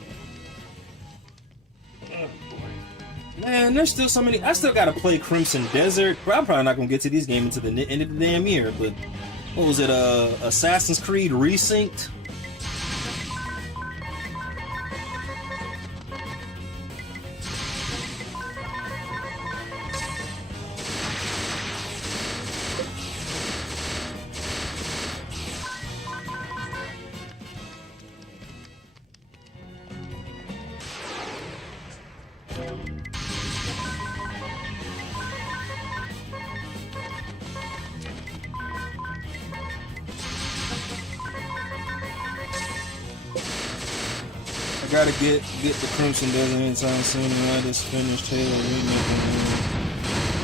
Oh boy. Man, there's still so many. I still gotta play Crimson Desert. Bro, I'm probably not gonna get to these games until the end of the damn year. But what was it? Assassin's Creed Resynced. Gotta get the Crimson Desert anytime soon, and I just finished Halo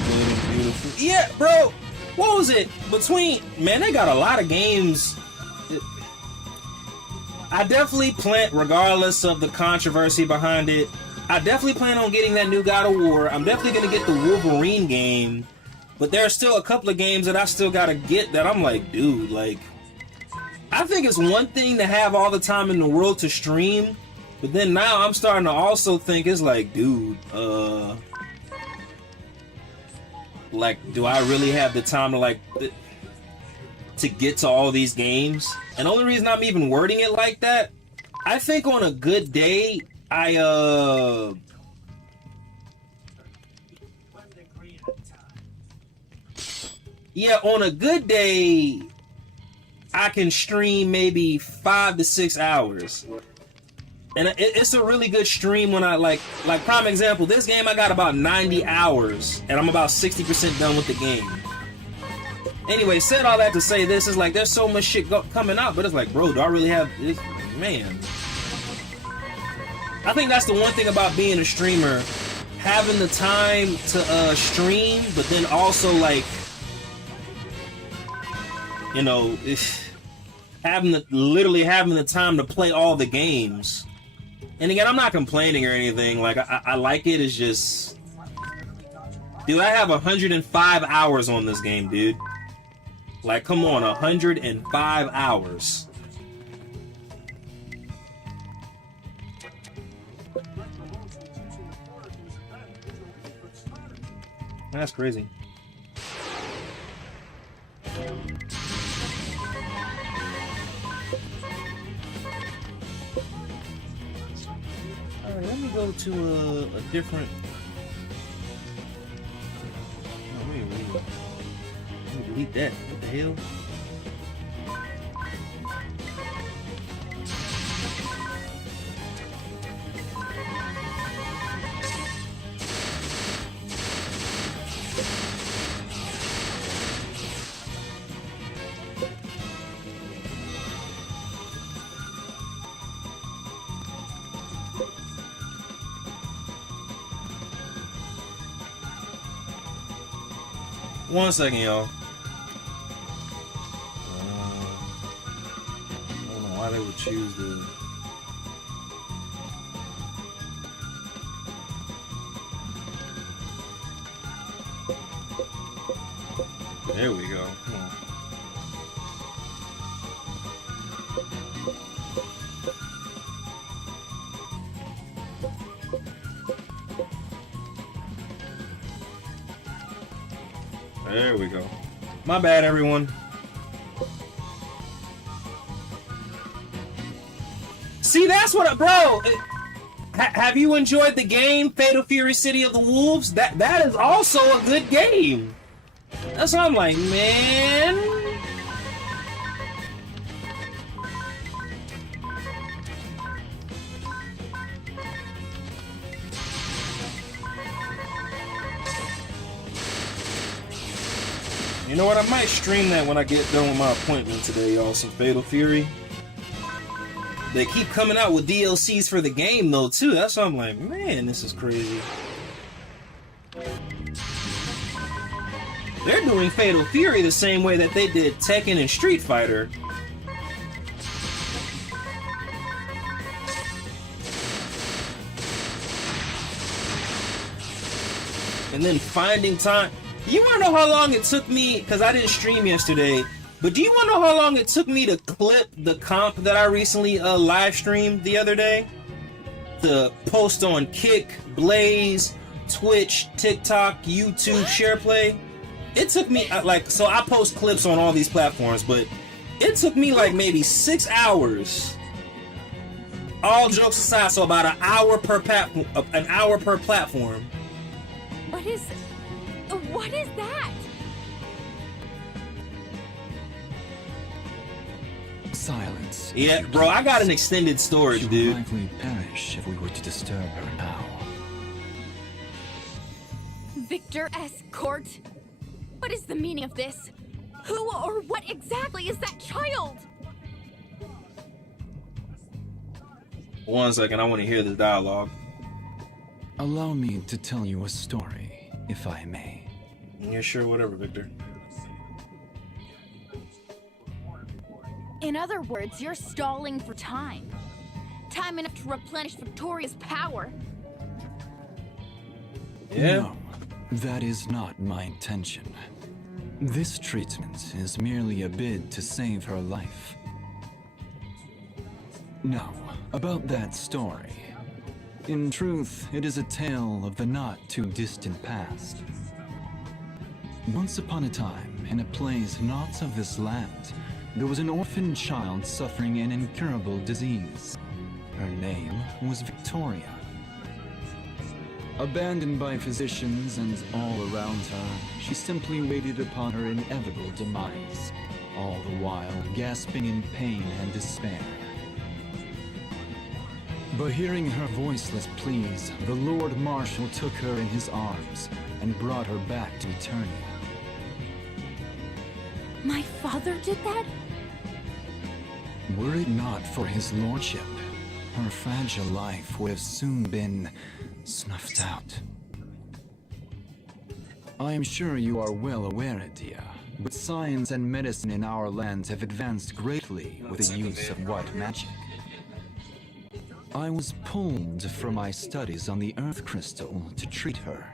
good and beautiful. Yeah, bro. What was it? Man, they got a lot of games. I definitely plan, regardless of the controversy behind it, I definitely plan on getting that new God of War. I'm definitely gonna get the Wolverine game, but there are still a couple of games that I still gotta get that I'm like, dude, like, I think it's one thing to have all the time in the world to stream. But then now I'm starting to also think it's like, dude, like, do I really have the time to get to all these games? And the only reason I'm even wording it like that, I think on a good day, yeah, on a good day, I can stream maybe 5 to 6 hours. And it's a really good stream when I like prime example, this game I got about 90 hours and I'm about 60% done with the game. Anyway, said all that to say this is like there's so much shit coming out, but it's like, bro, do I really have this? Man. I think that's the one thing about being a streamer, having the time to stream, but then also like, you know, literally having the time to play all the games. And again, I'm not complaining or anything. Like, I like it. It's just... Dude, I have 105 hours on this game, dude. Like, come on, 105 hours. That's crazy. Alright, let me go to a different... Oh, wait. Let me delete that. What the hell? One second, y'all. I don't know why they would choose the... There we go. Come on. There we go. My bad, everyone. See, that's what, bro. Have you enjoyed the game, Fatal Fury: City of the Wolves? That is also a good game. That's what I'm like, man. You know what? I might stream that when I get done with my appointment today, y'all. Some Fatal Fury. They keep coming out with DLCs for the game, though, too. That's why I'm like, man, this is crazy. They're doing Fatal Fury the same way that they did Tekken and Street Fighter. And then finding time. You wanna know how long it took me, because I didn't stream yesterday, but do you wanna know how long it took me to clip the comp that I recently live streamed the other day? To post on Kick, Blaze, Twitch, TikTok, YouTube, SharePlay? It took me, so I post clips on all these platforms, but it took me like maybe 6 hours. All jokes aside, so about an hour per platform. What is that? Silence. Yeah, bro, I got an extended storage, She would dude. likely perish if we were to disturb her now. Victor S. Court? What is the meaning of this? Who or what exactly is that child? One second, I want to hear this dialogue. Allow me to tell you a story, if I may. Yeah, sure, whatever, Victor. In other words, you're stalling for time. Time enough to replenish Victoria's power. Yeah? No, that is not my intention. This treatment is merely a bid to save her life. Now, about that story. In truth, it is a tale of the not-too-distant past. Once upon a time, in a place not of this land, there was an orphan child suffering an incurable disease. Her name was Victoria. Abandoned by physicians and all around her, she simply waited upon her inevitable demise, all the while gasping in pain and despair. But hearing her voiceless pleas, the Lord Marshal took her in his arms and brought her back to Eternia. My father did that? Were it not for his lordship, her fragile life would have soon been snuffed out. I am sure you are well aware, Adia, but science and medicine in our land have advanced greatly with the use of white magic. I was pulled from my studies on the Earth Crystal to treat her.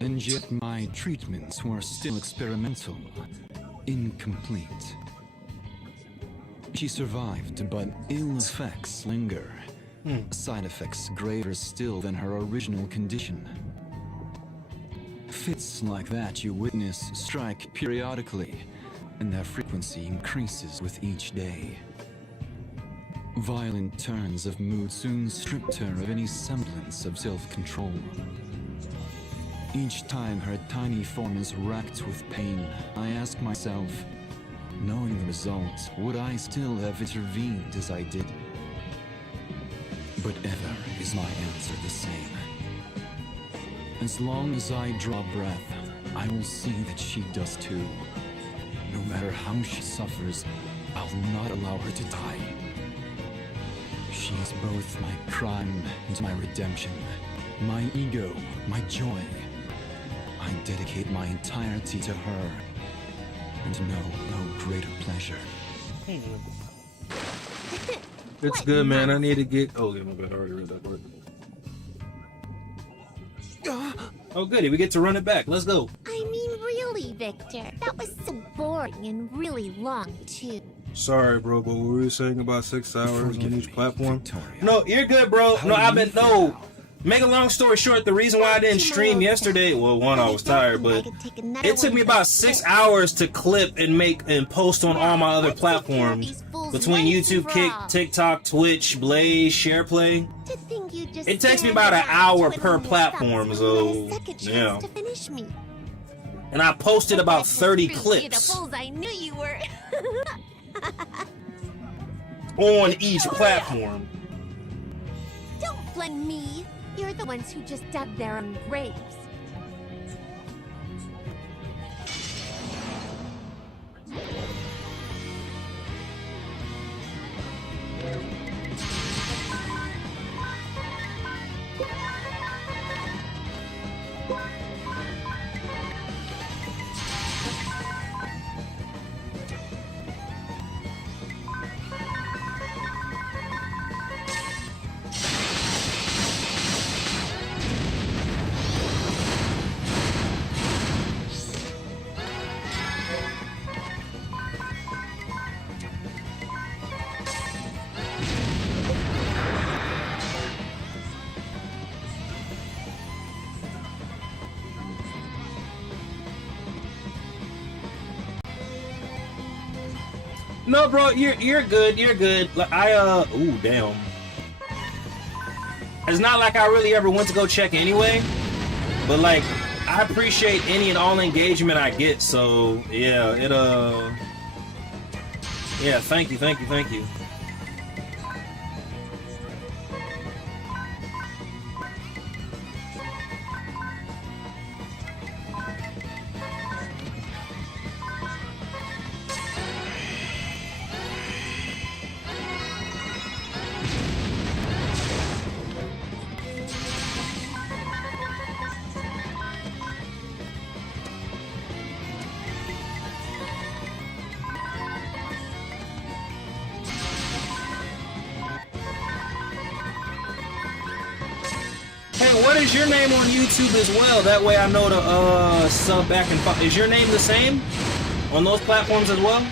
And yet my treatments were still experimental, incomplete. She survived, but ill effects linger. Side effects graver still than her original condition. Fits like that you witness strike periodically, and their frequency increases with each day. Violent turns of mood soon stripped her of any semblance of self-control. Each time her tiny form is racked with pain, I ask myself, knowing the result, would I still have intervened as I did? But ever is my answer the same. As long as I draw breath, I will see that she does too. No matter how she suffers, I'll not allow her to die. She is both my crime and my redemption, my ego, my joy. I dedicate my entirety to her, and know no greater pleasure. It's good, man. I need to get. Oh, yeah, my bad. I already read that word. Oh, goody. We get to run it back. Let's go. I mean, really, Victor. That was so boring and really long, too. Sorry, bro, but what were you saying about 6 hours on Forgive each me, platform? Victoria. No, you're good, bro. How No, do I've you been feel no. now? Make a long story short, the reason why I didn't stream yesterday, well, one, I was tired, but it took me about 6 hours to clip and make and post on all my other platforms. Between YouTube, Kick, TikTok, Twitch, Blaze, SharePlay. It takes me about an hour per platform, so yeah. And I posted about 30 clips I knew you were. on each platform. Don't blame me. You're the ones who just dug their own graves. No, bro, you're good. You're good. Like ooh, damn. It's not like I really ever went to go check anyway, but like I appreciate any and all engagement I get. So yeah, yeah. Thank you. Hey, what is your name on YouTube as well? That way I know to sub back and is your name the same on those platforms as well?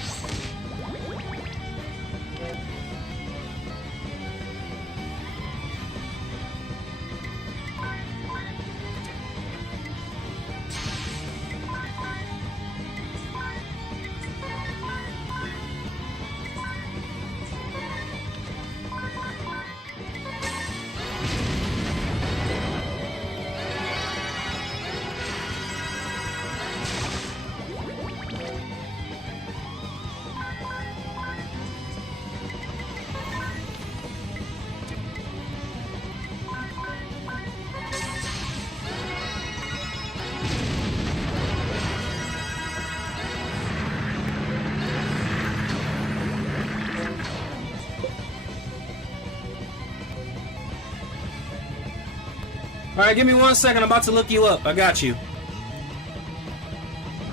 Alright, give me 1 second. I'm about to look you up. I got you.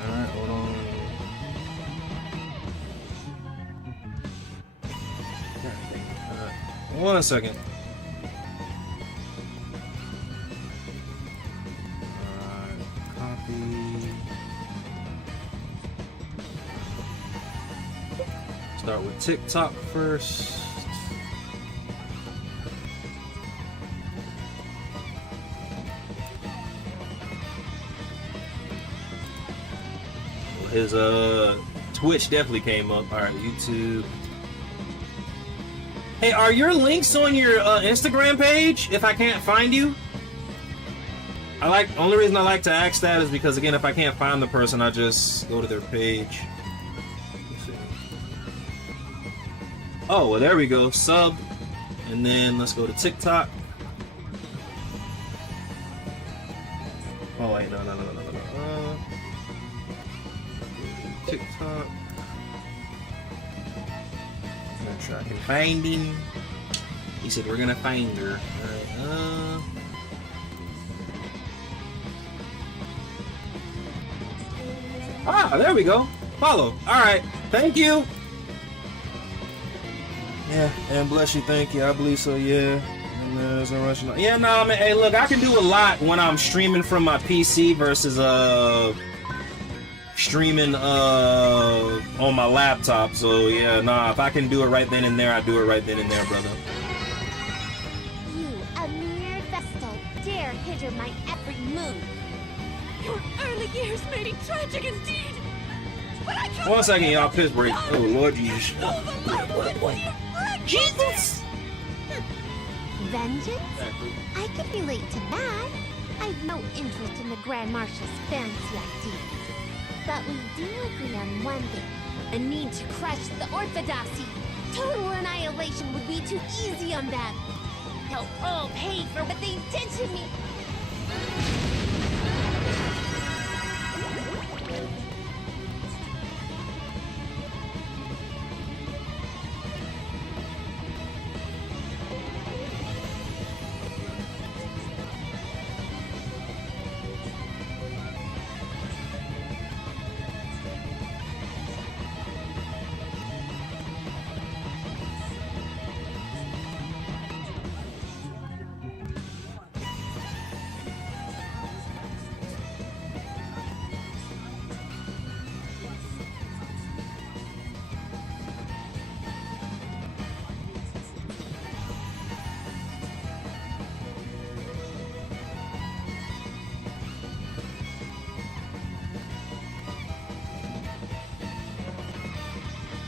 Alright, hold on. Alright. 1 second. Copy. Start with TikTok first. His Twitch definitely came up. All right, YouTube. Hey, are your links on your Instagram page? If I can't find you, only reason I like to ask that is because again, if I can't find the person, I just go to their page. Let's see. Oh, well, there we go. Sub, and then let's go to TikTok. Oh wait, no. TikTok. Make sure I can find him. He said we're gonna find her. Alright, there we go. Follow. Alright, thank you. Yeah, and bless you, thank you. I believe so, yeah. And there's a Russian. Yeah, nah, man. Hey, look, I can do a lot when I'm streaming from my PC versus streaming on my laptop. So yeah, nah, if I can do it right then and there, I do it right then and there, brother. You, a mere vestal, dare hinder my every move. Your early years may be tragic indeed. But I can't 1 second, y'all. Piss break. Oh Lord Jesus. Jesus! Vengeance? I could relate to that. I've no interest in the Grand Marshal's fancy ideas. But we do agree on one thing. A need to crush the orthodoxy. Total annihilation would be too easy on them. They'll all pay for what they did to me.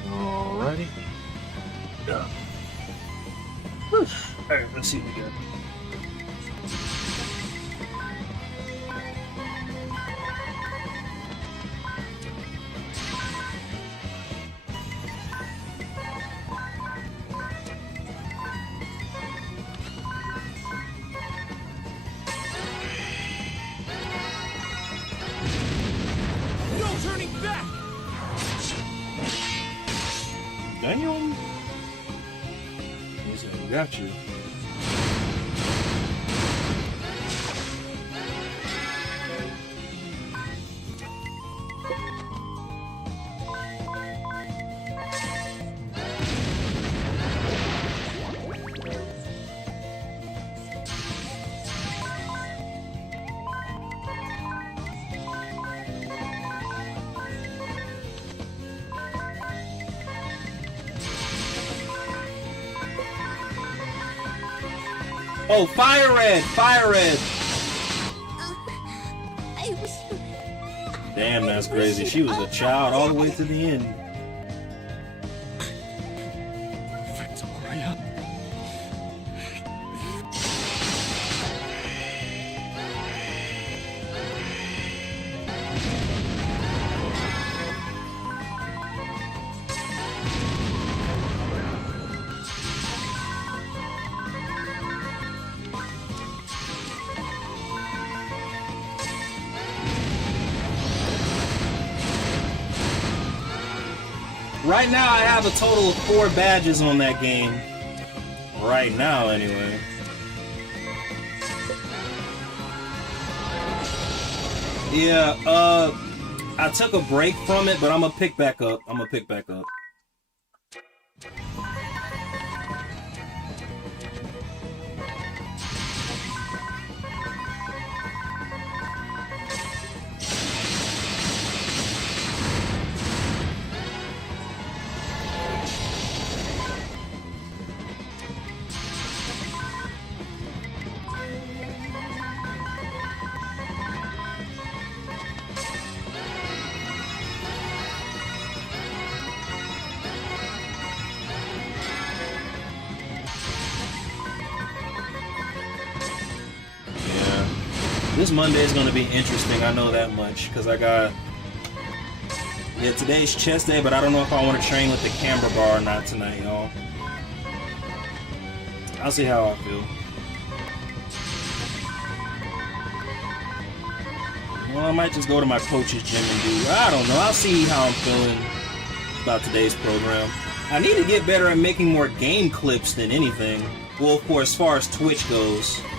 Alrighty. Yeah. Alright, let's see what we got. No turning back! Damn. He said, we got you. Oh, Fire Red! Fire Red! I wish you... Damn, that's crazy. She was a child all the way to the end. Victoria. Right now, I have a total of 4 badges on that game. Right now, anyway. Yeah, I took a break from it, but I'm gonna pick back up. Yeah. This Monday is gonna be interesting, I know that much, because I got... Yeah, today's chest day, but I don't know if I want to train with the camber bar or not tonight, y'all. I'll see how I feel. Well, I might just go to my coach's gym and do... I don't know. I'll see how I'm feeling about today's program. I need to get better at making more game clips than anything. Well, of course, as far as Twitch goes.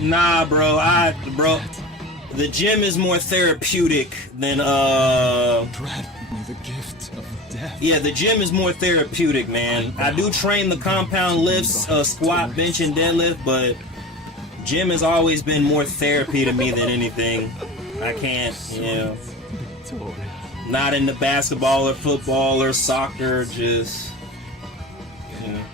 Nah, bro, the gym is more therapeutic than Grant me the gift of death. yeah, the gym is more therapeutic, man. I do train the compound lifts, squat, bench, and deadlift, but gym has always been more therapy to me than anything. I can't, you know, not into basketball or football or soccer, just, you know.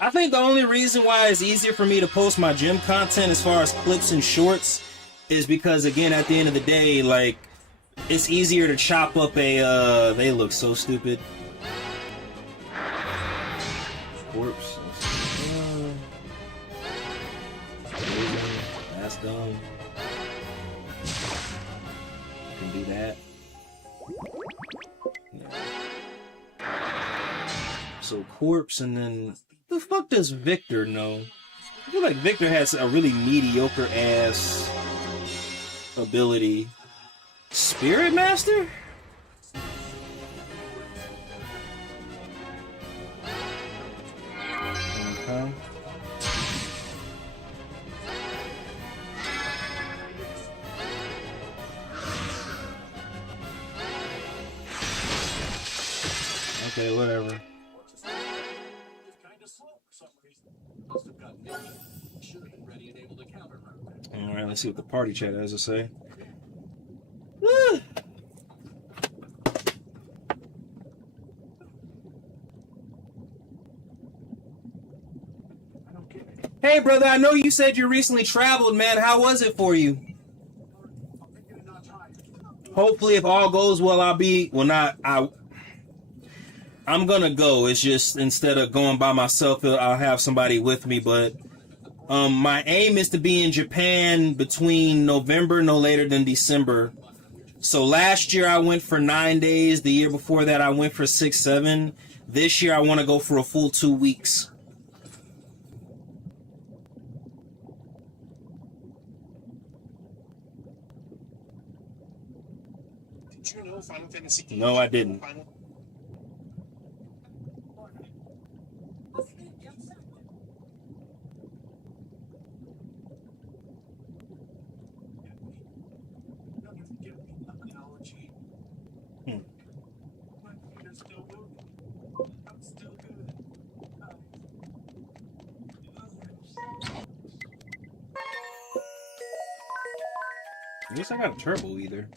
I think the only reason why it's easier for me to post my gym content as far as clips and shorts is because, again, at the end of the day, like, it's easier to chop up a, they look so stupid. Corpse. That's dumb. Can do that. Yeah. So corpse, and then the fuck does Victor know? I feel like Victor has a really mediocre ass ability. Spirit Master? Okay. Okay, whatever. Alright, let's see what the party chat has to say. Hey, brother, I know you said you recently traveled, man. How was it for you? Hopefully, if all goes well, I'll be... Well, not... I'm gonna go. It's just, instead of going by myself, I'll have somebody with me, but... my aim is to be in Japan between November, no later than December. So last year I went for 9 days. The year before that I went for 6, 7. This year I want to go for a full 2 weeks. Did you know Final Fantasy? No, I didn't. At least I got a turbo either.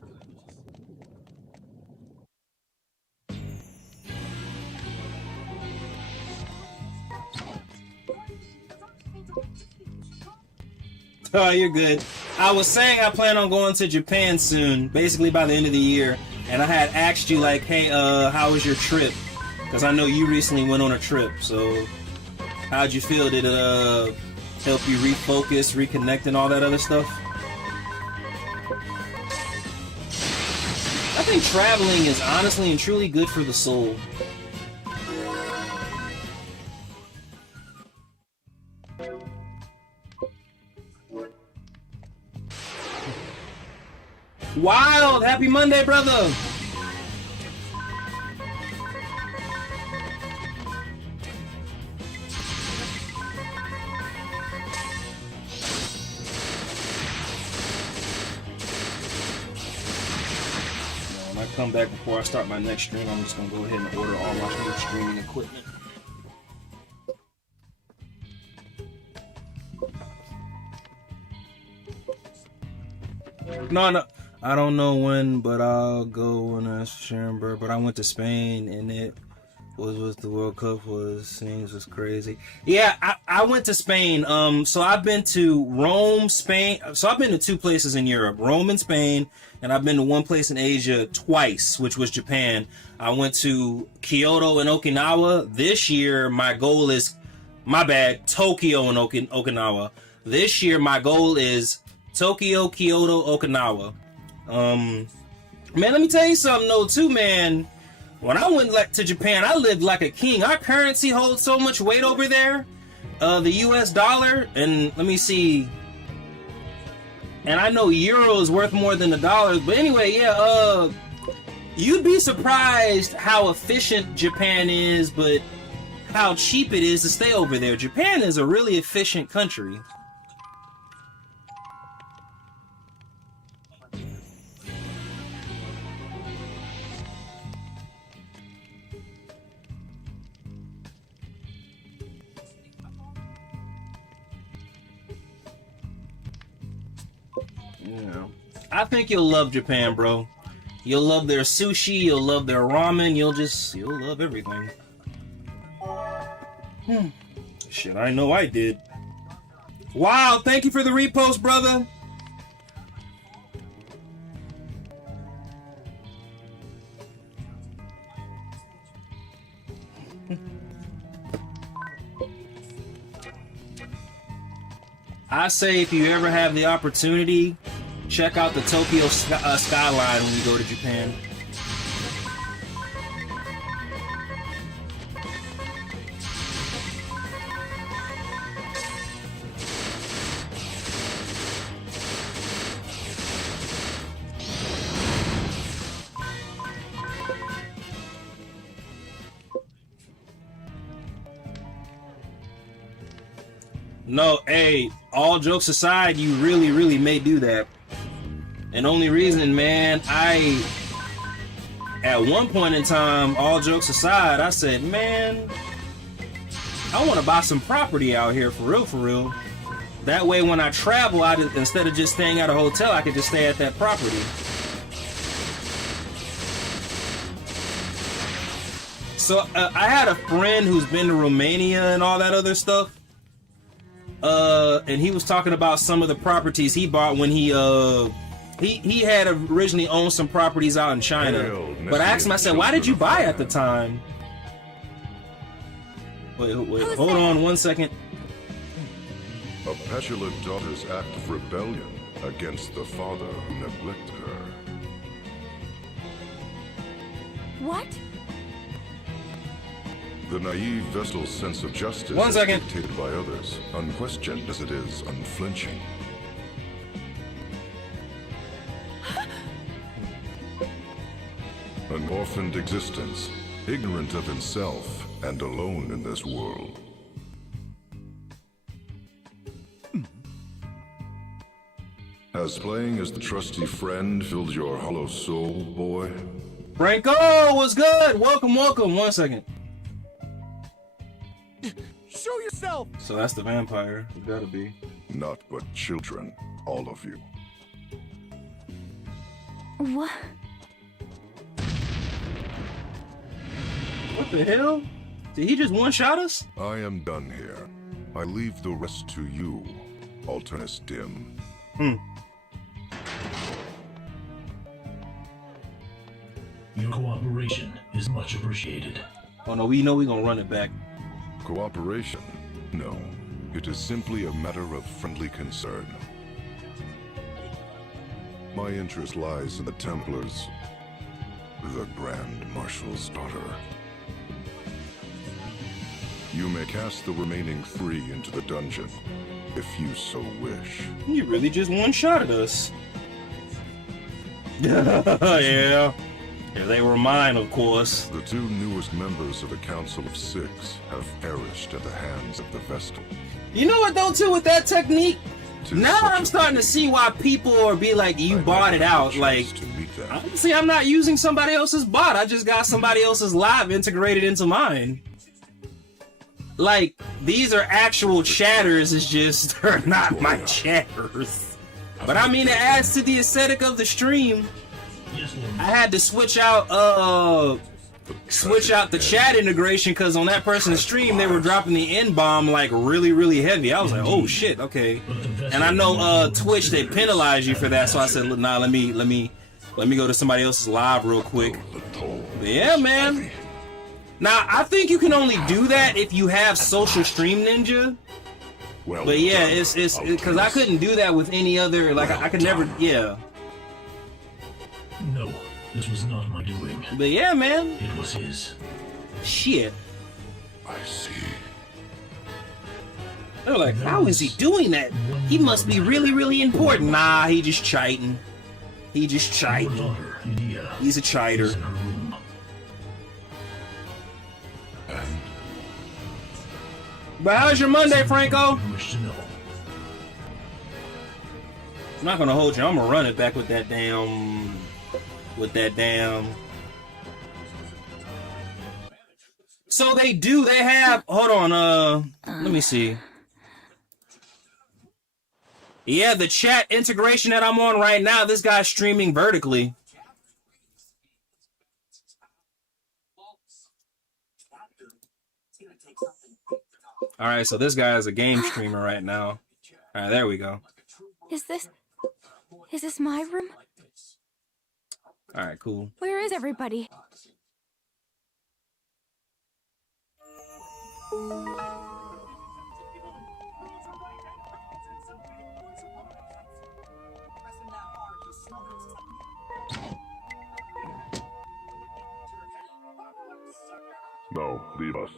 Oh, you're good. I was saying I plan on going to Japan soon, basically by the end of the year. And I had asked you, like, hey, how was your trip? Because I know you recently went on a trip. So, how'd you feel? Did it help you refocus, reconnect, and all that other stuff? I think traveling is honestly and truly good for the soul. Wild! Happy Monday, brother! When I come back before I start my next stream, I'm just gonna go ahead and order all my new streaming equipment. No, I don't know when, but I'll go when I sharing. But I went to Spain, and it was the World Cup scenes was crazy. Yeah, I went to Spain. So I've been to Rome, Spain. So I've been to 2 places in Europe, Rome and Spain, and I've been to 1 place in Asia twice, which was Japan. I went to Kyoto and Okinawa. This year, my goal is, Tokyo and Okinawa. This year, my goal is Tokyo, Kyoto, Okinawa. Man, let me tell you something though, too, man. When I went to Japan, I lived like a king. Our currency holds so much weight over there. The US dollar, and let me see. And I know euro is worth more than the dollars, but anyway, yeah, you'd be surprised how efficient Japan is, but how cheap it is to stay over there. Japan is a really efficient country. Yeah. I think you'll love Japan, bro. You'll love their sushi, you'll love their ramen, you'll love everything. Shit, I know I did. Wow, thank you for the repost, brother. I say if you ever have the opportunity, check out the Tokyo skyline when you go to Japan. No, hey, all jokes aside, you really, really may do that. And only reason, man, at one point in time, all jokes aside, I said, man, I want to buy some property out here for real. That way when I travel, instead of just staying at a hotel, I could just stay at that property. So I had a friend who's been to Romania and all that other stuff. And he was talking about some of the properties he bought when he had originally owned some properties out in China. But I asked him, I said, why did you buy at the time? Wait, hold on 1 second. A petulant daughter's act of rebellion against the father who neglected her. What? The naive vessel's sense of justice 1 second. is dictated by others, unquestioned as it is unflinching. An orphaned existence, ignorant of himself and alone in this world. Has playing as the trusty friend filled your hollow soul, boy? Franco, what's good? Welcome. 1 second. Show yourself! So that's the vampire. It's gotta be. Not but children, all of you. What? What the hell? Did he just one-shot us? I am done here. I leave the rest to you. Alternus dim. Your cooperation is much appreciated. Oh no, we know we're gonna run it back. Cooperation? No. It is simply a matter of friendly concern. My interest lies in the Templars, the Grand Marshal's daughter. You may cast the remaining 3 into the dungeon, if you so wish. You really just one-shotted us. Yeah. Yeah, they were mine, of course. The 2 newest members of the Council of 6 have perished at the hands of the Vestal. You know what, though, too, with that technique? Tis Now such I'm a starting to pity. see why people are be like, you I bought it never had a out. Like, chance to meet them. honestly, I'm not using somebody else's bot. I just got somebody else's live integrated into mine. Like, these are actual chatters, it's just, they're not my chatters. But I mean, it adds to the aesthetic of the stream. Yes, Lord. I had to switch out the chat integration because on that person's stream they were dropping the N-bomb like really heavy. I was like, oh shit, okay. And I know Twitch, they penalize you for that, so I said, nah, let me go to somebody else's live real quick. But yeah, man. Now I think you can only do that if you have Social Stream Ninja. Well But yeah, done, it's because I couldn't do that with any other, like I could never, yeah. No, this was not my doing. But yeah, man. It was his. Shit. I see. They're like, how is he doing that? He must be really important. Nah, he just cheating. He just Your cheating. daughter, Lydia, He's a cheater. is in her room. And But how's your Monday, Franco? You wish to know. I'm not gonna hold you. I'm gonna run it back with that damn. So they have. Hold on. Let me see. Yeah, the chat integration that I'm on right now. This guy's streaming vertically. All right, so this guy is a game streamer right now. All right, there we go. Is this my room? All right, cool. Where is everybody? no, leave us.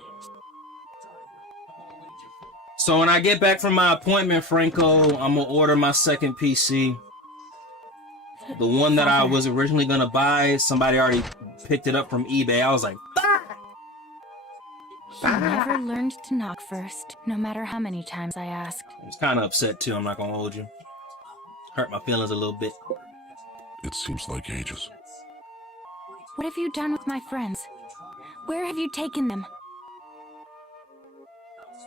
So when I get back from my appointment, Franco, I'm gonna order my second PC. The one that I was originally gonna buy, somebody already picked it up from eBay. I was like, He never learned to knock first, no matter how many times I asked. I was kind of upset too. I'm not gonna hold you. Hurt my feelings a little bit. It seems like ages. What have you done with my friends? Where have you taken them?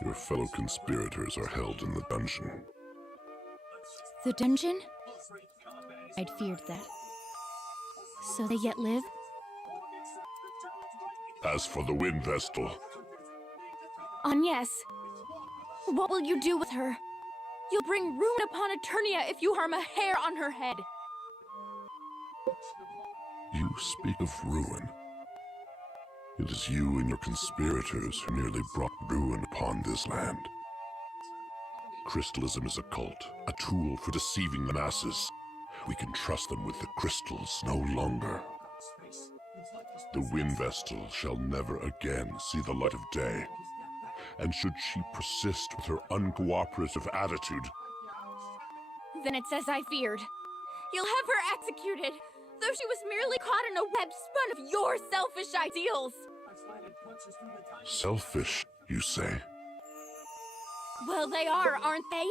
Your fellow conspirators are held in the dungeon. The dungeon? I'd feared that. So they yet live? As for the Wind Vestal, Agnes, what will you do with her? You'll bring ruin upon Eternia if you harm a hair on her head. you speak of ruin. It is you and your conspirators who nearly brought ruin upon this land. Crystalism is a cult, a tool for deceiving the masses. We can trust them with the crystals no longer. The Wind Vestal shall never again see the light of day. And should she persist with her uncooperative attitude, Then it's as I feared. You'll have her executed, though she was merely caught in a web spun of your selfish ideals. selfish, you say? Well, they are, aren't they?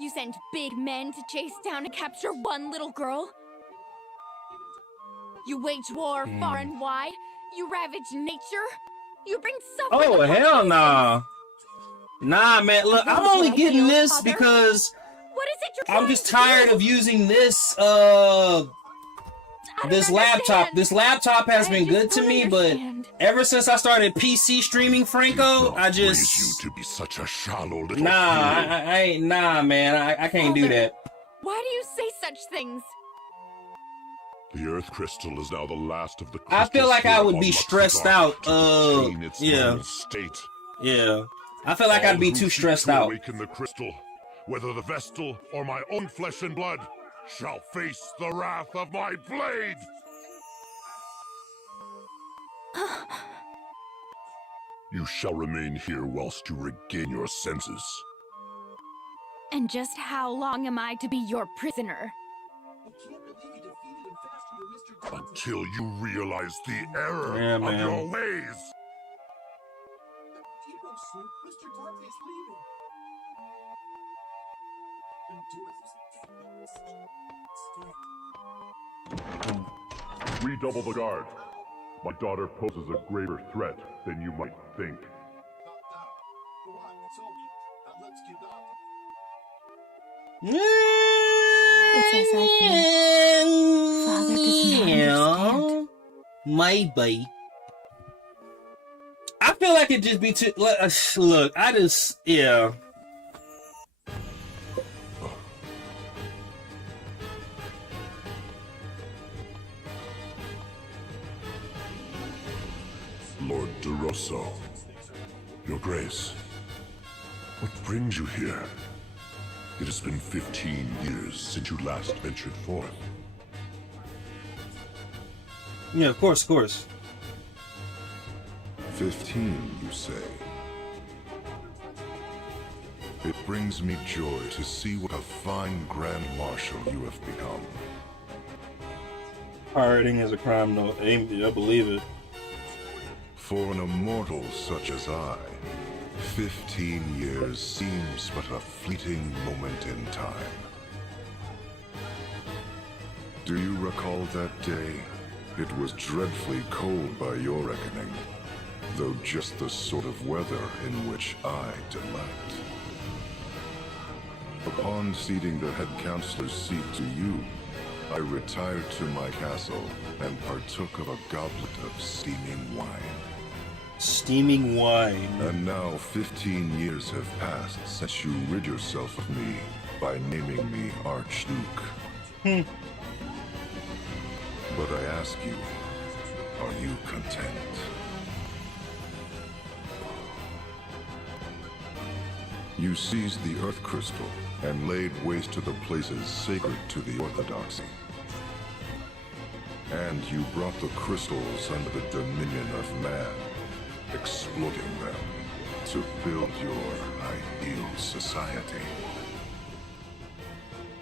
You send big men to chase down and capture one little girl. You wage war far and wide. You ravage nature. You bring suffering. Oh, upon hell innocents. nah. Nah, man. Look, I'm only getting this because What is it you're I'm trying just to tired do? of using this, this laptop has been good to me, but ever since I started PC streaming, Franco, I Raise you just to be such a shallow little nah, man, I can't do that. Why do you say such things? The Earth Crystal is now the last of the I feel like I would be stressed out. yeah. State. Yeah. I feel like I'd be too stressed out. Awaken the crystal, whether the Vestal or my own flesh and blood, shall face the wrath of my blade. You shall remain here whilst you regain your senses. And just how long am I to be your prisoner? Until you realize the error Yeah, of man. your ways. Redouble the guard. My daughter poses a graver threat than you might think. It's as I fear. Father does not understand. Maybe. I feel like it'd just be too. Look, I just, yeah. Lord DeRosso, Your Grace, what brings you here? It has been 15 years since you last ventured forth. Yeah, of course. 15, you say? It brings me joy to see what a fine Grand Marshal you have become. Pirating is a crime, no, I believe it. For an immortal such as I, 15 years seems but a fleeting moment in time. Do you recall that day? It was dreadfully cold by your reckoning, though just the sort of weather in which I delight. Upon ceding the head counselor's seat to you, I retired to my castle and partook of a goblet of steaming wine. Steaming wine. And now 15 years have passed since you rid yourself of me by naming me Archduke. But I ask you, are you content? You seized the Earth Crystal and laid waste to the places sacred to the Orthodoxy. And you brought the crystals under the dominion of man, exploiting them to build your ideal society.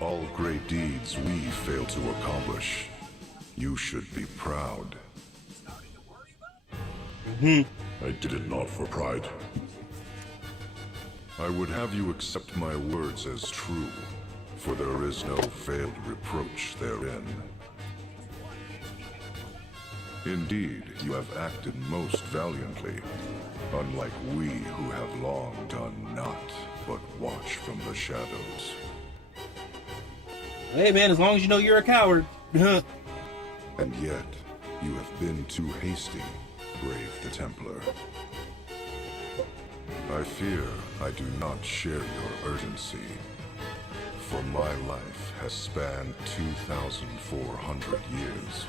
All great deeds we fail to accomplish. You should be proud. I did it not for pride. I would have you accept my words as true, for there is no veiled reproach therein. Indeed, you have acted most valiantly, unlike we who have long done naught but watch from the shadows. Hey man, as long as you know you're a coward. And yet, you have been too hasty, brave the Templar. I fear I do not share your urgency, for my life has spanned 2,400 years.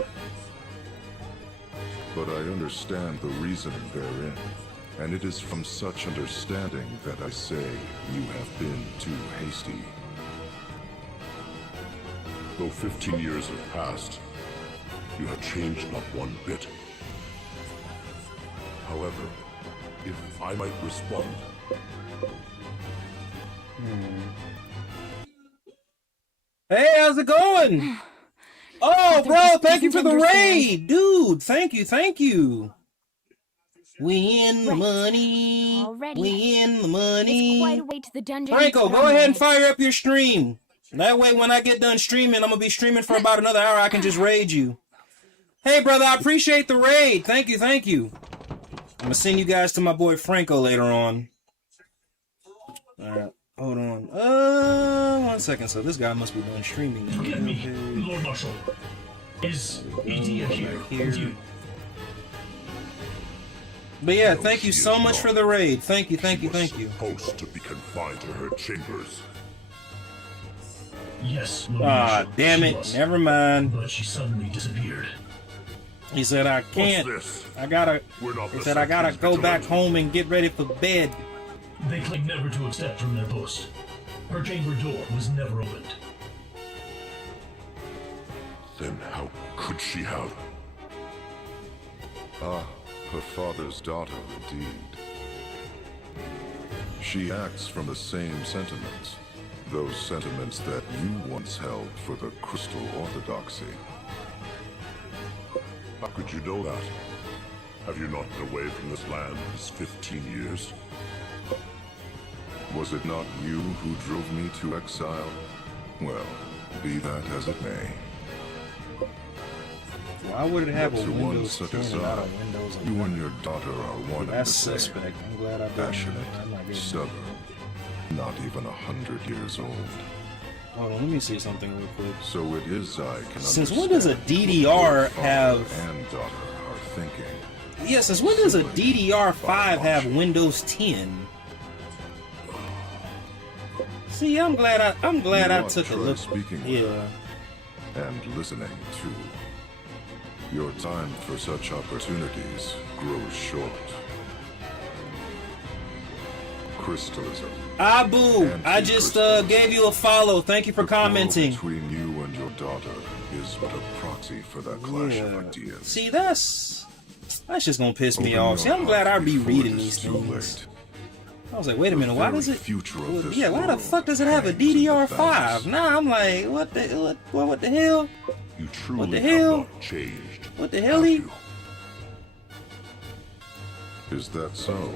But I understand the reasoning therein, and it is from such understanding that I say you have been too hasty. Though 15 years have passed, you have changed not one bit. However, if I might respond. Hey, how's it going? Oh, bro, thank you for the raid. Dude, thank you. We in the money. Already. We in the It's money. quite a way to the dungeon. Franco, go ahead and fire up your stream. That way, when I get done streaming, I'm going to be streaming for about another hour. I can just raid you. Hey, brother, I appreciate the raid. Thank you. I'm going to send you guys to my boy Franco later on. All right, hold on. 1 second. So this guy must be done streaming. Forgive me, Lord Marshal. Is Edea here with you? But yeah, thank you so much for the raid. Thank you, thank you, thank you. Supposed to be confined to her chambers. Yes. Ah, damn she it. was, Never mind. but she suddenly disappeared. He said I can't. What's this? I gotta. We're not He said I gotta go back home and get ready for bed. They claim never to have stepped from their post. Her chamber door was never opened. Then how could she have? Ah, her father's daughter indeed. She acts from the same sentiments. Those sentiments that you once held for the Crystal Orthodoxy. How could you know that? Have you not been away from this land these 15 years? Was it not you who drove me to exile? Well, be that as it may. Why would it have But a to one Windows set 10 and not a aside, Windows you 11? and your daughter are one and the That's same. suspect. I'm glad I didn't. Passionate, I'm not getting stubborn, not even 100 years old. Hold on, let me see something real quick. So it is I can Since when does a understand DDR what both have- father and daughter are thinking. Yeah, since when does a DDR5 have Windows 10? See, I'm glad I You took a are look. speaking with Yeah. and listening too. Your time for such opportunities grows short. Crystalism. Abu, I just gave you a follow. Thank you for The quarrel commenting. between you and your daughter is but a proxy for that clash of ideas. See, that's just gonna piss me Open off. See, your I'm glad I heart be before reading it these is too things. late. I was like, wait a The minute, why very does it? future of this Yeah, why the world fuck does it have a hangs in the DDR5? balance. Nah, I'm like, what the hell? You truly What the have hell? not changed. What the hell? have He? you? Is that so?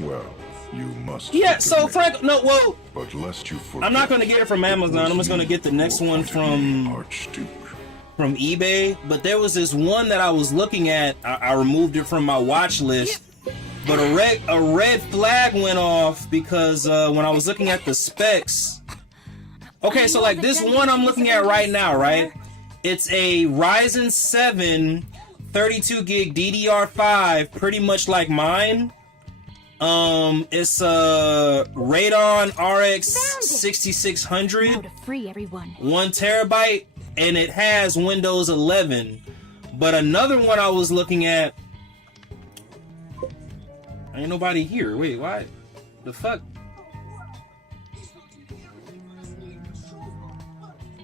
Well, you must. Yeah. forgive So me. Frank, no, whoa. But lest you forget, I'm not gonna get it from Amazon. I'm just gonna get the next one from Archduke. eBay. But there was this one that I was looking at. I removed it from my watch list. But a red flag went off because when I was looking at the specs. Okay, so like this one I'm looking at right now, right? It's a Ryzen 7 32 gig DDR5, pretty much like mine. It's a Radeon RX 6600, Now to free everyone. 1 terabyte, and it has Windows 11. But another one I was looking at, ain't nobody here. Wait, why? The fuck?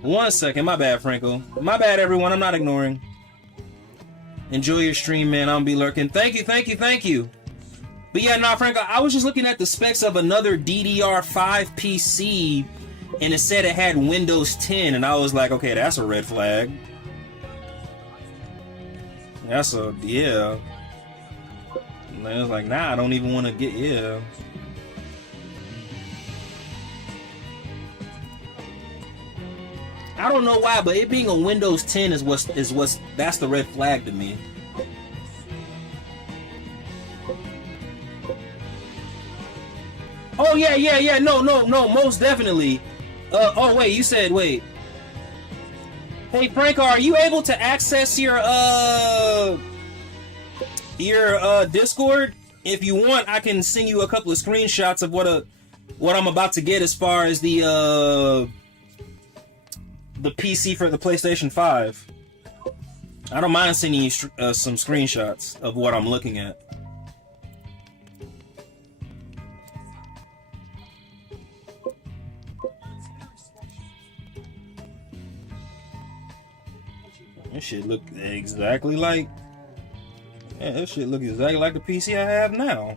One second, my bad, Franco. My bad, everyone. I'm not ignoring. Enjoy your stream, man. I'll be lurking. Thank you, thank you, thank you. But yeah, nah, Franco, I was just looking at the specs of another DDR5 PC, and it said it had Windows 10, and I was like, okay, that's a red flag. That's a, yeah. And I was like, nah, I don't even want to get, yeah. I don't know why, but it being a Windows 10 is what's that's the red flag to me. Oh yeah, no, most definitely. Oh wait, you said wait. Hey Franco, are you able to access your Discord? If you want, I can send you a couple of screenshots of what I'm about to get as far as the PC for the PlayStation 5. I don't mind sending you some screenshots of what I'm looking at. This shit look exactly like... Yeah, this shit look exactly like the PC I have now.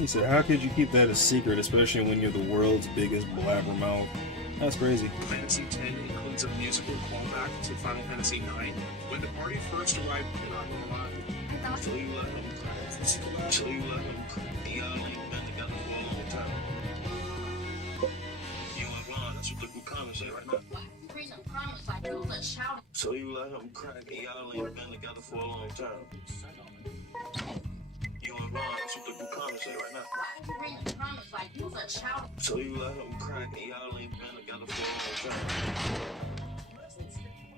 He said, how could you keep that a secret, especially when you're the world's biggest blabbermouth? That's crazy. Fantasy X includes a musical callback to Final Fantasy IX. When the party first arrived, you're not gonna lie. So you let them crack. So you let them crack. Y'all ain't been together for a long time. You and Ron, that's what the comments say right now. So you let them crack. Y'all ain't been together for a long time. You and Ron, that's what the comments say right now. So you let him crack and y'all ain't been together for a long time.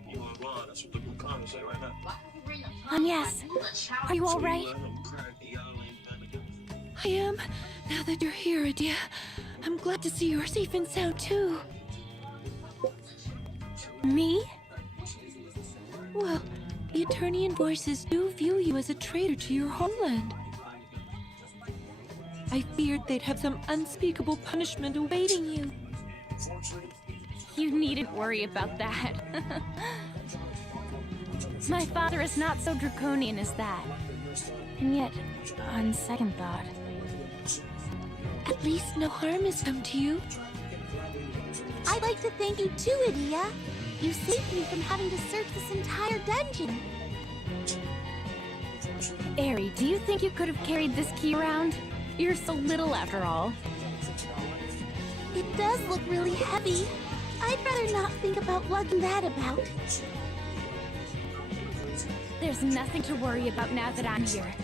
You and Ron, that's what the comments say right now. Yes. Are you all right? So you let him crack and y'all ain't been together. I am. Now that you're here, Adia, I'm glad to see you're safe and sound too. Me? Well, the Eternian voices do view you as a traitor to your homeland. I feared they'd have some unspeakable punishment awaiting you. You needn't worry about that. My father is not so draconian as that. And yet, on second thought... At least no harm has come to you. I'd like to thank you too, Adia. You saved me from having to search this entire dungeon. Eri, do you think you could have carried this key around? You're so little after all. It does look really heavy. I'd rather not think about lugging that about. There's nothing to worry about now that I'm here.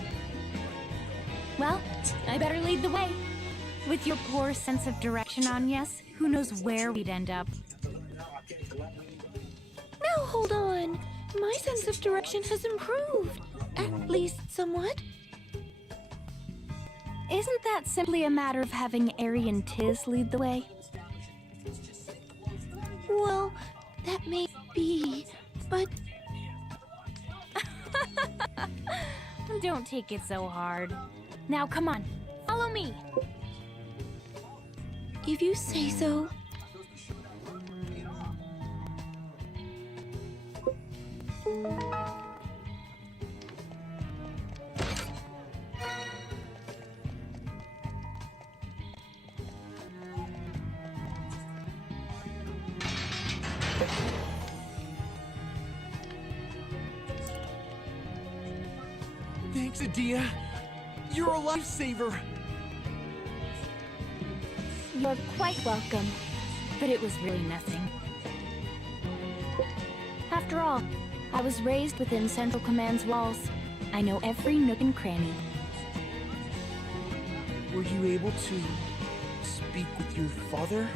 Well, I better lead the way. With your poor sense of direction, Agnes, who knows where we'd end up. Now hold on. My sense of direction has improved. At least somewhat. Isn't that simply a matter of having Eri and Tiz lead the way? Well, that may be, but... Don't take it so hard. Now come on, follow me. If you say so. Thanks, Adia. You're a lifesaver. You're quite welcome, but it was really nothing. After all, I was raised within Central Command's walls. I know every nook and cranny. Were you able to speak with your father?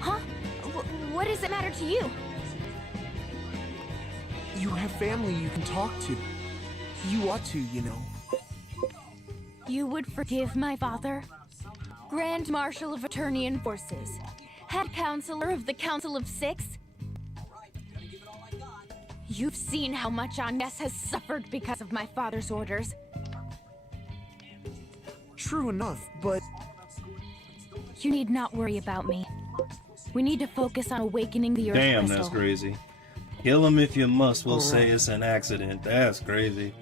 Huh? What does it matter to you? You have family you can talk to. You ought to, you know. You would forgive my father? Grand Marshal of Eternian Forces. Head Counselor of the Council of Six? You've seen how much Agnes has suffered because of my father's orders. True enough, but... You need not worry about me. We need to focus on awakening the Earth Damn, Crystal. that's crazy. Kill him if you must. We'll say right. it's an accident. That's crazy.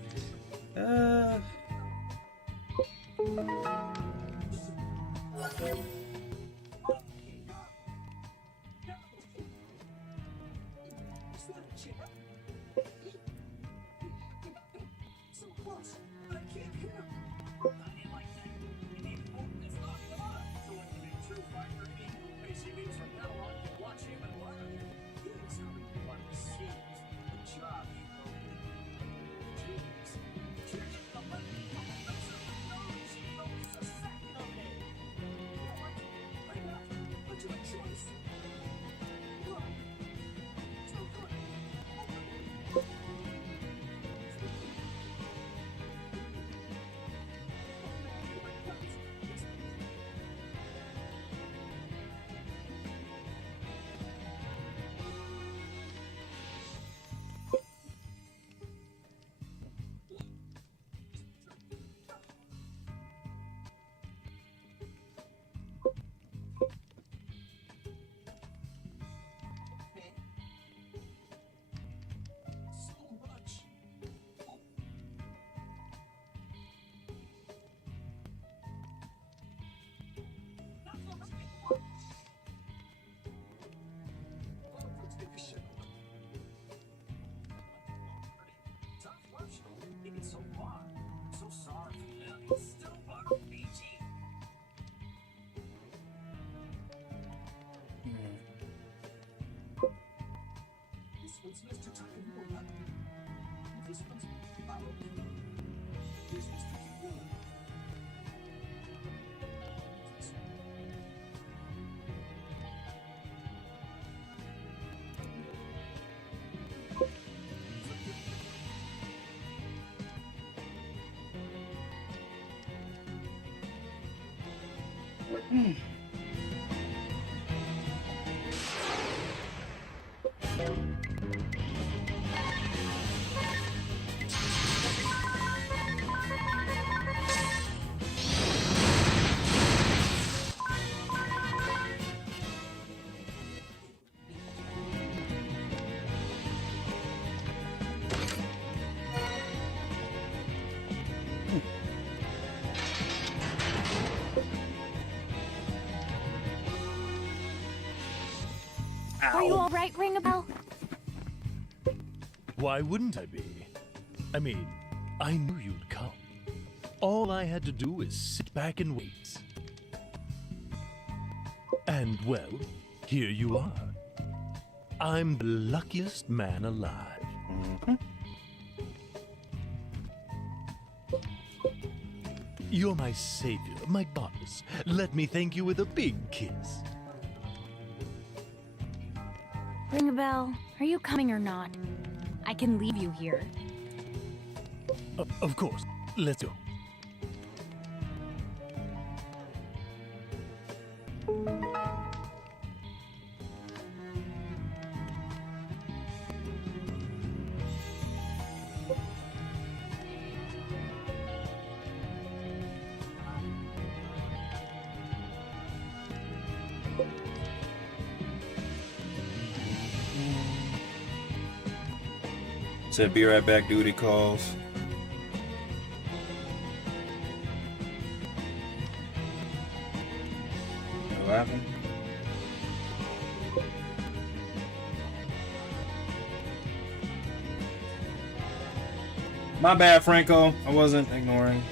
Are you all right, Ring a Bell? Why wouldn't I be? I mean, I knew you'd come. All I had to do is sit back and wait. And well, here you are. I'm the luckiest man alive. You're my savior, my goddess. Let me thank you with a big kiss. Ring a Bell, are you coming or not? I can leave you here. Of course. Let's go. Said be right back, duty calls. What happened? My bad, Franco. I wasn't ignoring.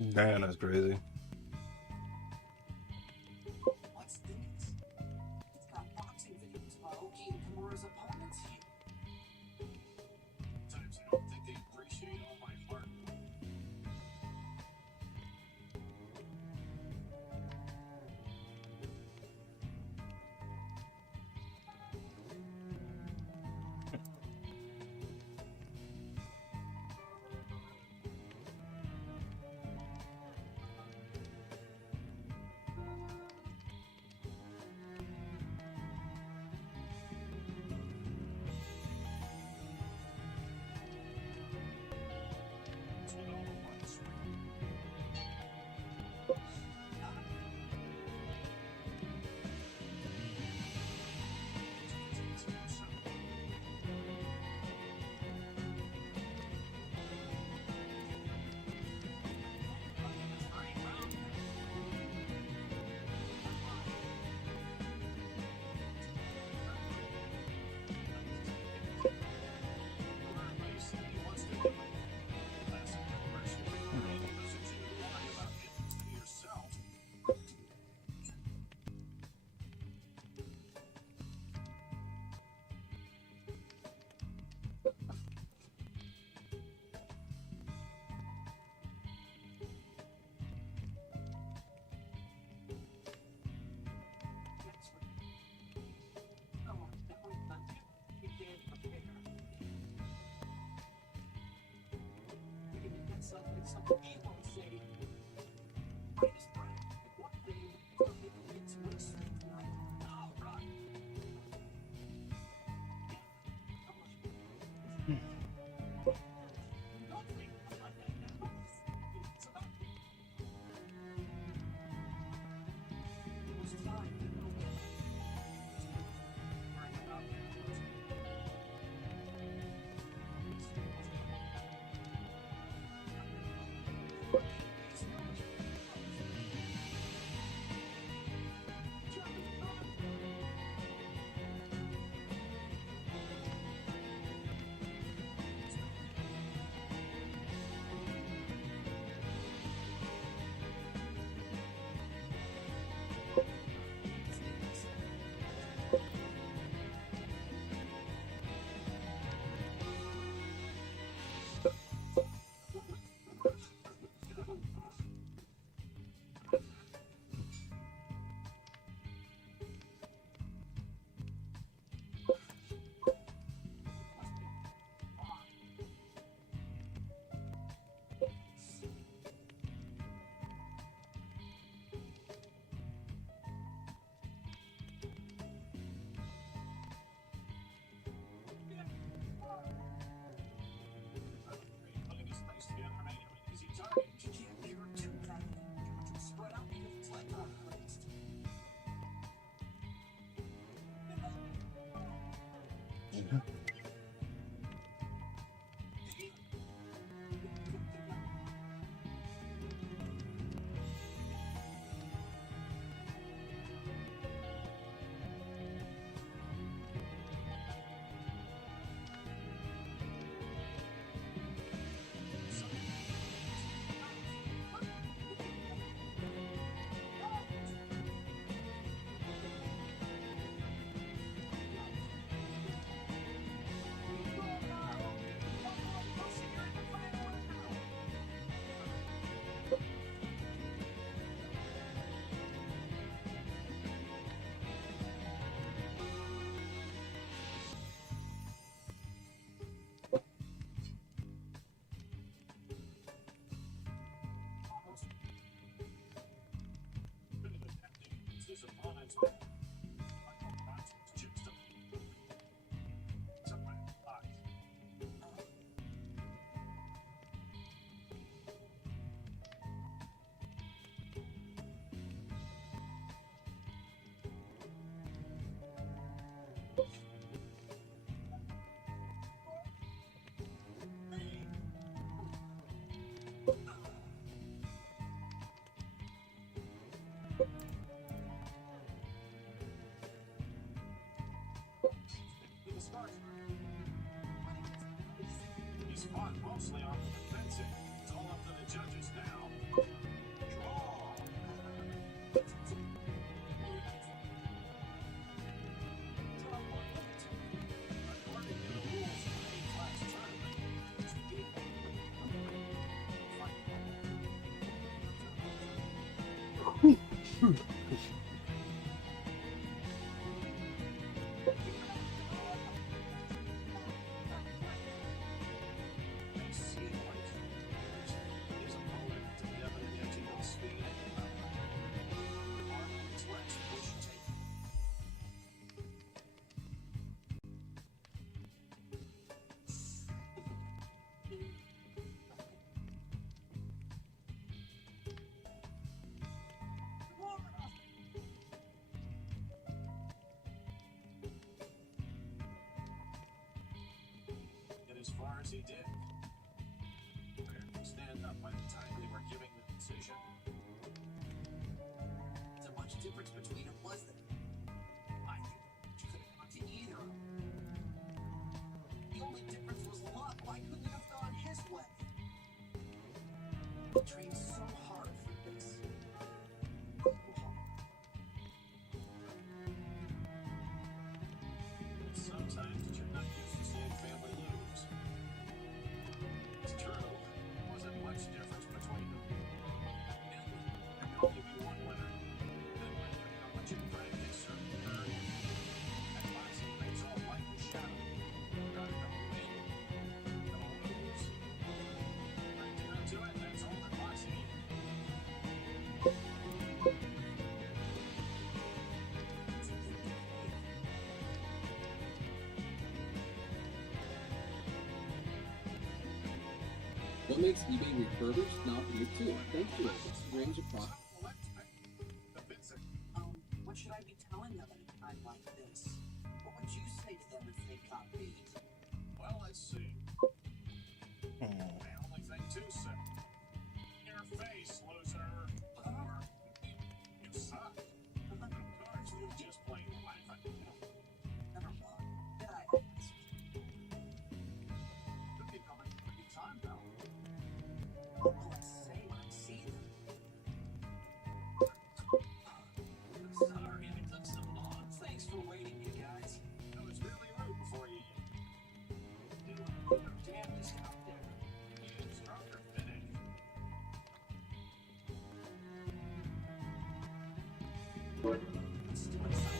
Damn, that's crazy. What's this? It's got boxing videos of Aoki and Kimura's opponents here. Times I don't think they appreciate all my hard work. Something he won't say. Wait, is Brad? What thing? It's Winston tonight. All right. He's fought mostly on the defensive. It's all up to the judges now. As far as he did, stand up by the time they were giving the decision. There much difference between them, was there? I think you could have gone to either of them. The only difference was luck. Why couldn't you have gone his way? He trained so hard for this. Sometimes you're not used to seeing family lose. It's true. Wasn't much difference between them. And I'll give you one winner. Then later, how much you try to get certain earn. And boxing makes all life a shadow. Gotta know win. No lose. Right down to it, that's all that boxing is. What makes eBay refurbished not you too? Thank you. Range of profit. What should I be telling them at a time like this? What would you say to them if they got beat? Well, let's see. The only thing to say. Your face, loser. Or you suck. Or you just plain laughing. Never mind. Did I ask? Could be coming any time now. What will I say when I see them? Sorry I took so long. Thanks for waiting, you guys. I was really rooting for you. Doing your damnedest out there. You stronger finish. Let's do it, son.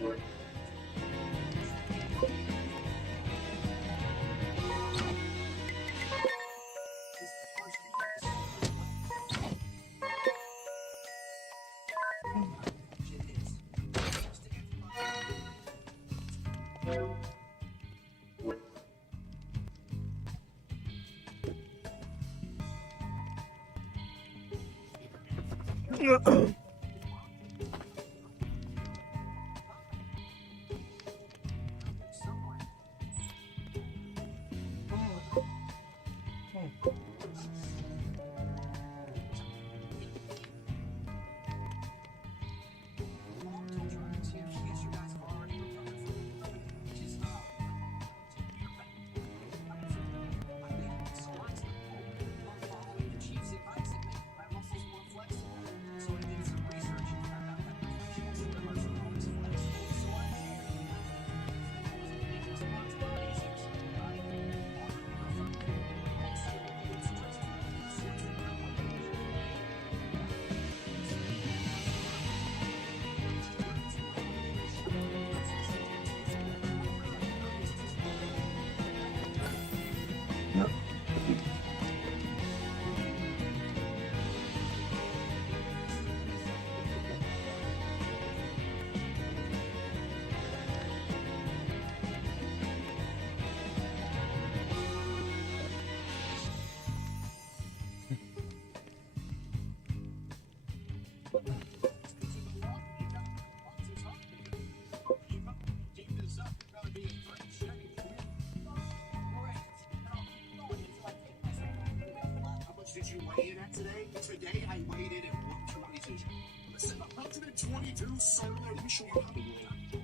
How much did you weigh in at today? Today I weighed in at 122. Listen, 122, sir. You should be happy with that.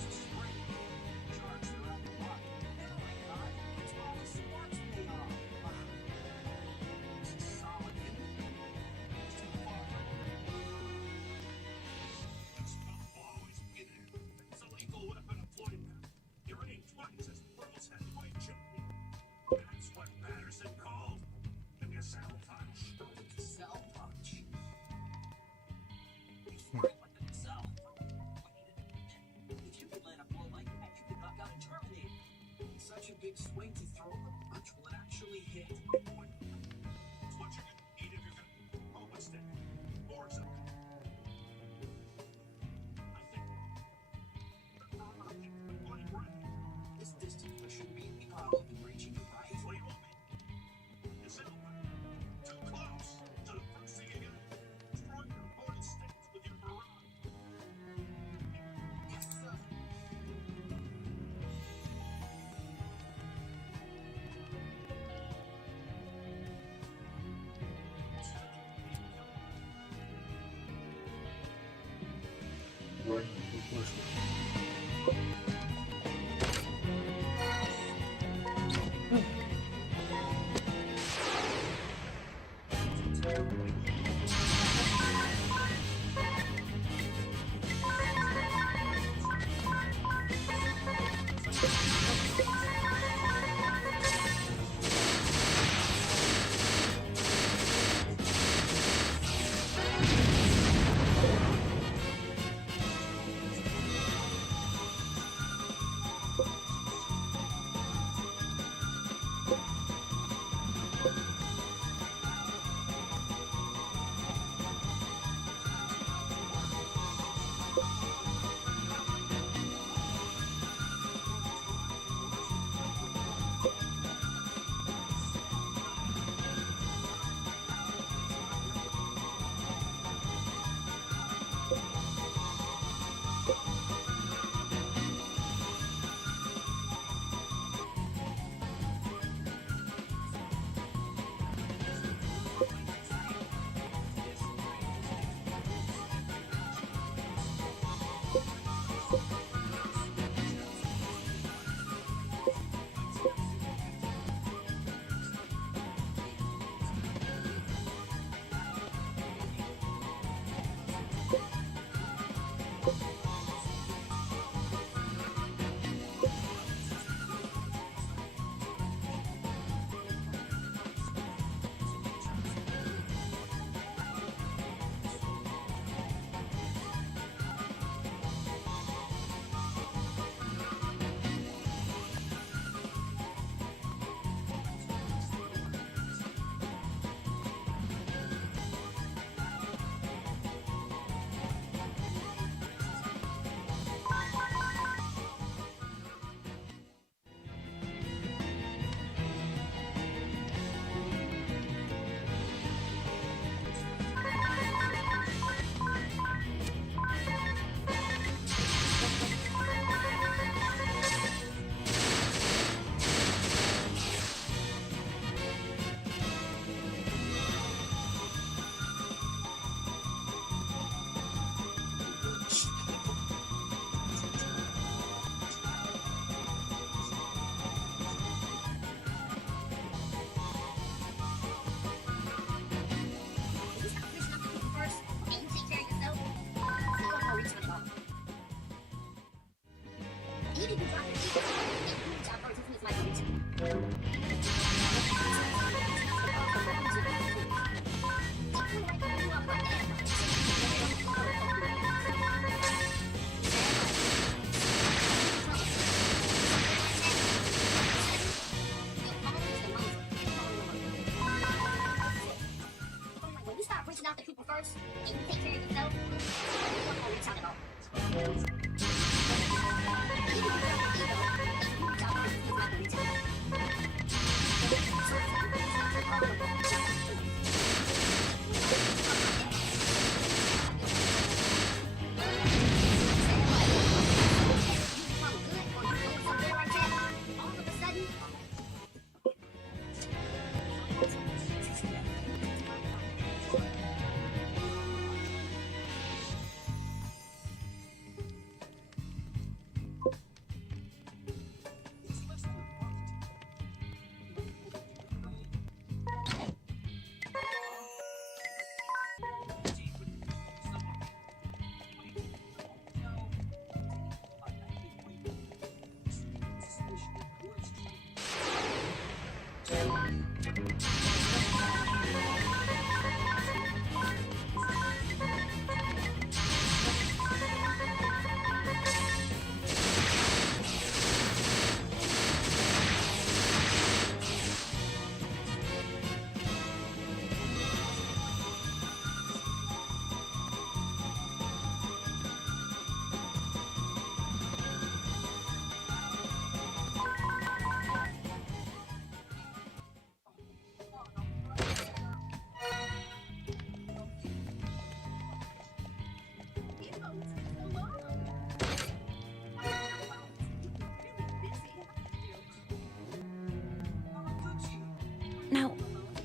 was a spring. Charged around the block. Oh my god, it's where all the sparks pay off. This is solid, isn't it? It's too far. That's not always in there. It's a lethal weapon employment. You're aimed twice as the world's heavyweight champion. That's what Patterson called a cell punch. Cell punch. If you could land a blow like that, you could knock out a Terminator. Such a big swing to throw, the punch will actually hit. It's what you're gonna eat if you're gonna. Oh, what's that? Or something. I think. Bloody breath. This distance shouldn't be any problem in reaching it, right? What do you want me? It's over. Too close to the first thing you gotta destroy your opponent's stance with your barrage. Yes, sir.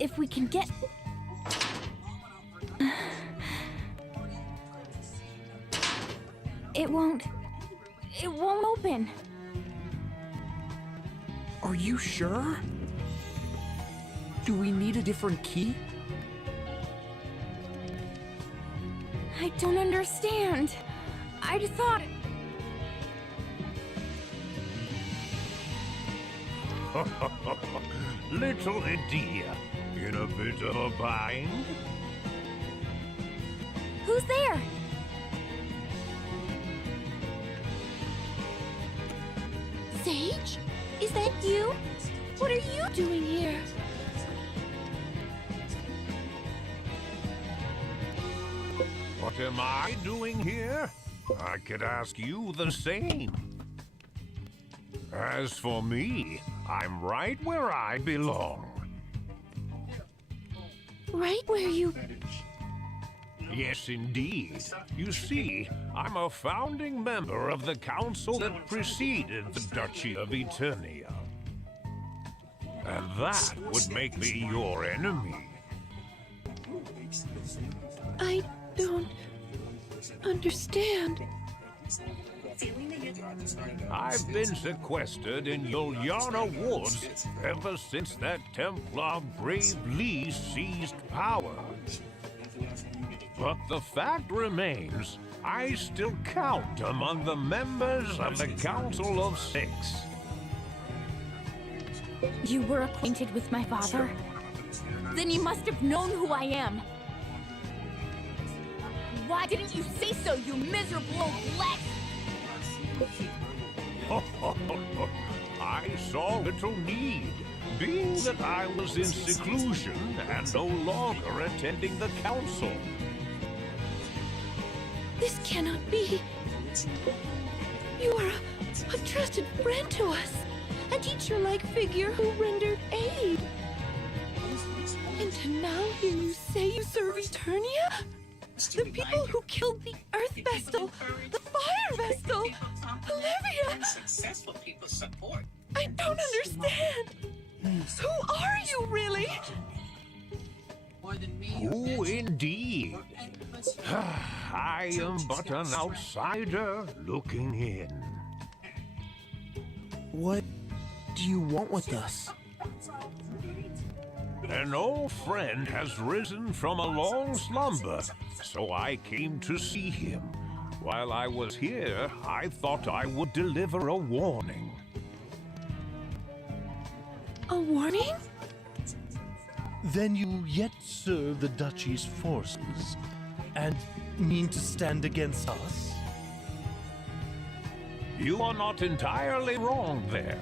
if we can get... It won't open. Are you sure? Do we need a different key? I don't understand. I'd thought... Little Edea, in a bit of a bind? Who's there? Sage? Is that you? What are you doing here? What am I doing here? I could ask you the same. As for me, I'm right where I belong. Right where you... Yes, indeed. You see, I'm a founding member of the council that preceded the Duchy of Eternia. And that would make me your enemy. I don't understand. I've been sequestered in Yuliana Woods ever since that Templar Brave Lee seized power. But the fact remains, I still count among the members of the Council of Six. You were acquainted with my father? Then you must have known who I am. Why didn't you say so, you miserable old black... I saw little need, being that I was in seclusion and no longer attending the council. This cannot be. You are a trusted friend to us. A teacher-like figure who rendered aid. And to now hear you say you serve Eternia? The people who killed the Earth Vestal, the Fire Vestal, Olivia! I don't understand. Who are you, really? Who indeed? I am but an outsider looking in. What do you want with us? An old friend has risen from a long slumber, so I came to see him. While I was here, I thought I would deliver a warning. A warning? Then you yet serve the Duchy's forces, and mean to stand against us? You are not entirely wrong there.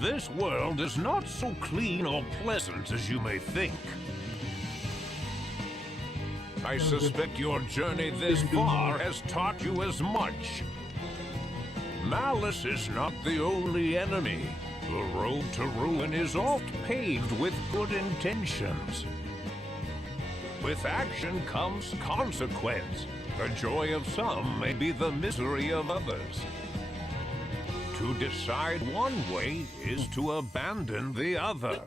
This world is not so clean or pleasant as you may think. I suspect your journey this far has taught you as much. Malice is not the only enemy. The road to ruin is oft paved with good intentions. With action comes consequence. The joy of some may be the misery of others. To decide one way is to abandon the other.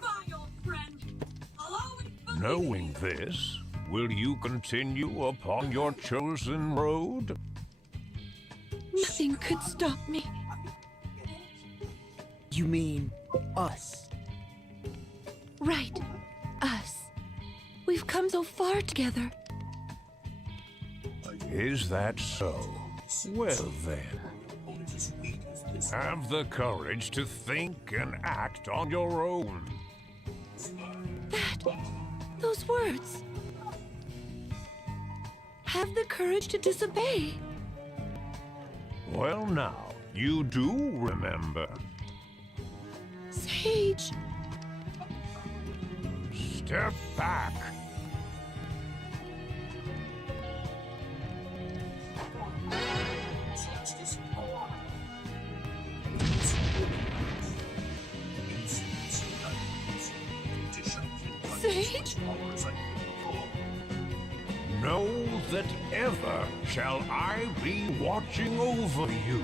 Knowing this, will you continue upon your chosen road? Nothing could stop me. You mean us? Right. Us. We've come so far together. Is that so? Well then. Have the courage to think and act on your own. Those words. Have the courage to disobey. Well now, you do remember. Sage. Step back. Sage? Know that ever shall I be watching over you.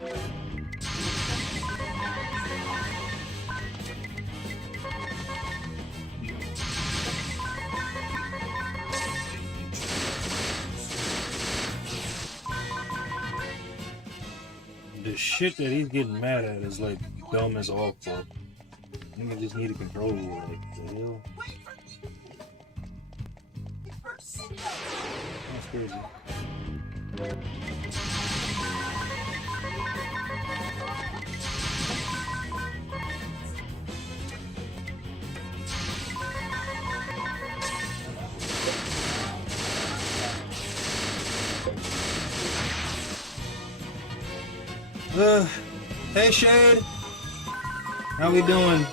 The shit that he's getting mad at is like dumb as all fuck. Nigga just need a controller. Like, the hell? That's crazy. Hey Shade, how we doing?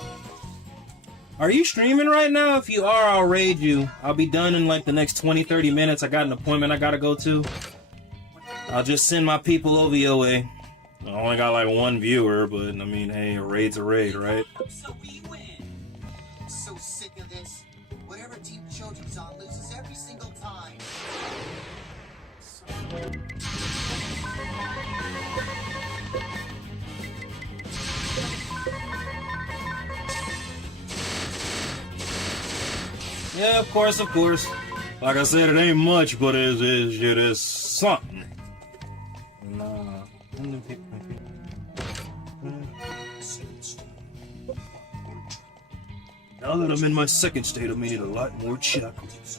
Are you streaming right now? If you are, I'll raid you. I'll be done in like the next 20-30 minutes. I got an appointment I gotta go to. I'll just send my people over your way. I only got like one viewer, but I mean, hey, a raid's a raid, right? So we win. So sick of this. Whatever team Choji's on loses every single time. Yeah, of course, of course. Like I said, it ain't much, but it is something. Nah. Now that I'm in my second state, I'm eating a lot more chocolate.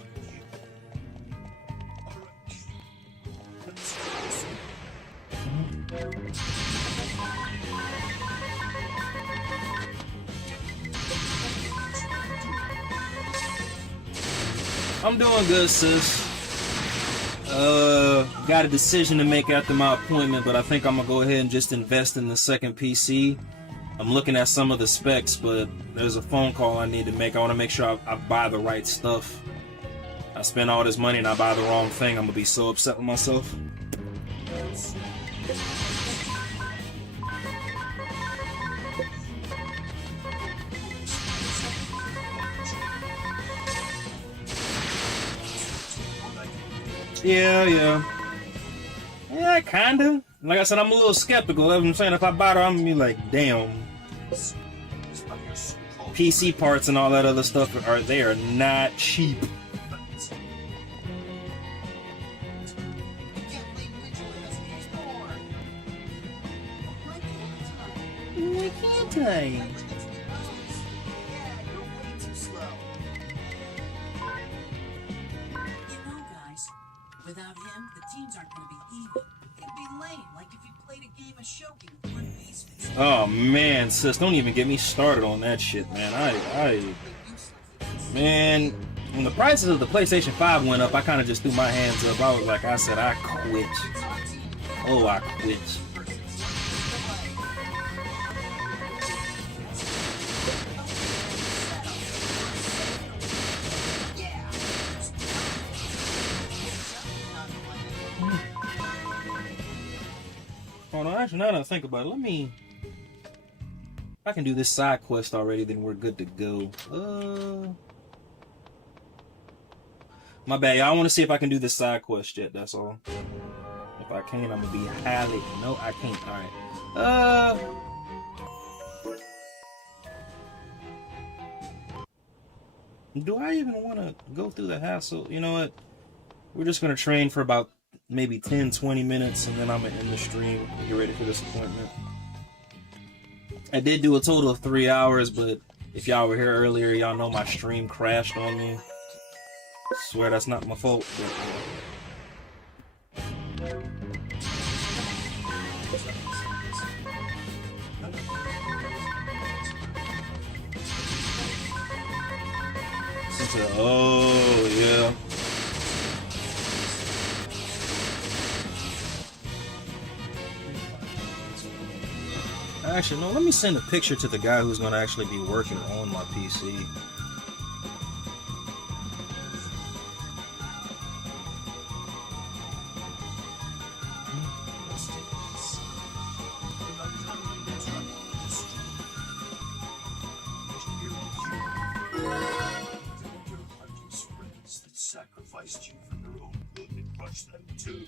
I'm doing good, sis. Got a decision to make after my appointment, but I think I'm gonna go ahead and just invest in the second PC. I'm looking at some of the specs, but there's a phone call I need to make. I want to make sure I buy the right stuff. I spend all this money and I buy the wrong thing, I'm gonna be so upset with myself. Yeah, kinda. Like I said, I'm a little skeptical. That's what I'm saying. If I buy it, I'm gonna be like, damn. PC parts and all that other stuff they are not cheap. Why can't I? Without him, the teams aren't going to be even. It'd be lame, like if you played a game of Shogi with one piece. Oh man, sis, don't even get me started on that shit, man. Man, when the prices of the PlayStation 5 went up, I kind of just threw my hands up. I was like, I said, I quit. Oh, I quit. Hold on, actually, now that I think about it, if I can do this side quest already, then we're good to go. My bad, y'all. I want to see if I can do this side quest yet, that's all. If I can, I'm gonna be highly... No, I can't. Alright. Do I even want to go through the hassle? You know what? We're just gonna train for about maybe 10-20 minutes, and then I'm gonna end the stream and get ready for this appointment. I did do a total of 3 hours, but if y'all were here earlier, y'all know my stream crashed on me. I swear that's not my fault. Oh, yeah. Actually, no, let me send a picture to the guy who's going to actually be working on my PC. That sacrificed you for their own good and crushed them too.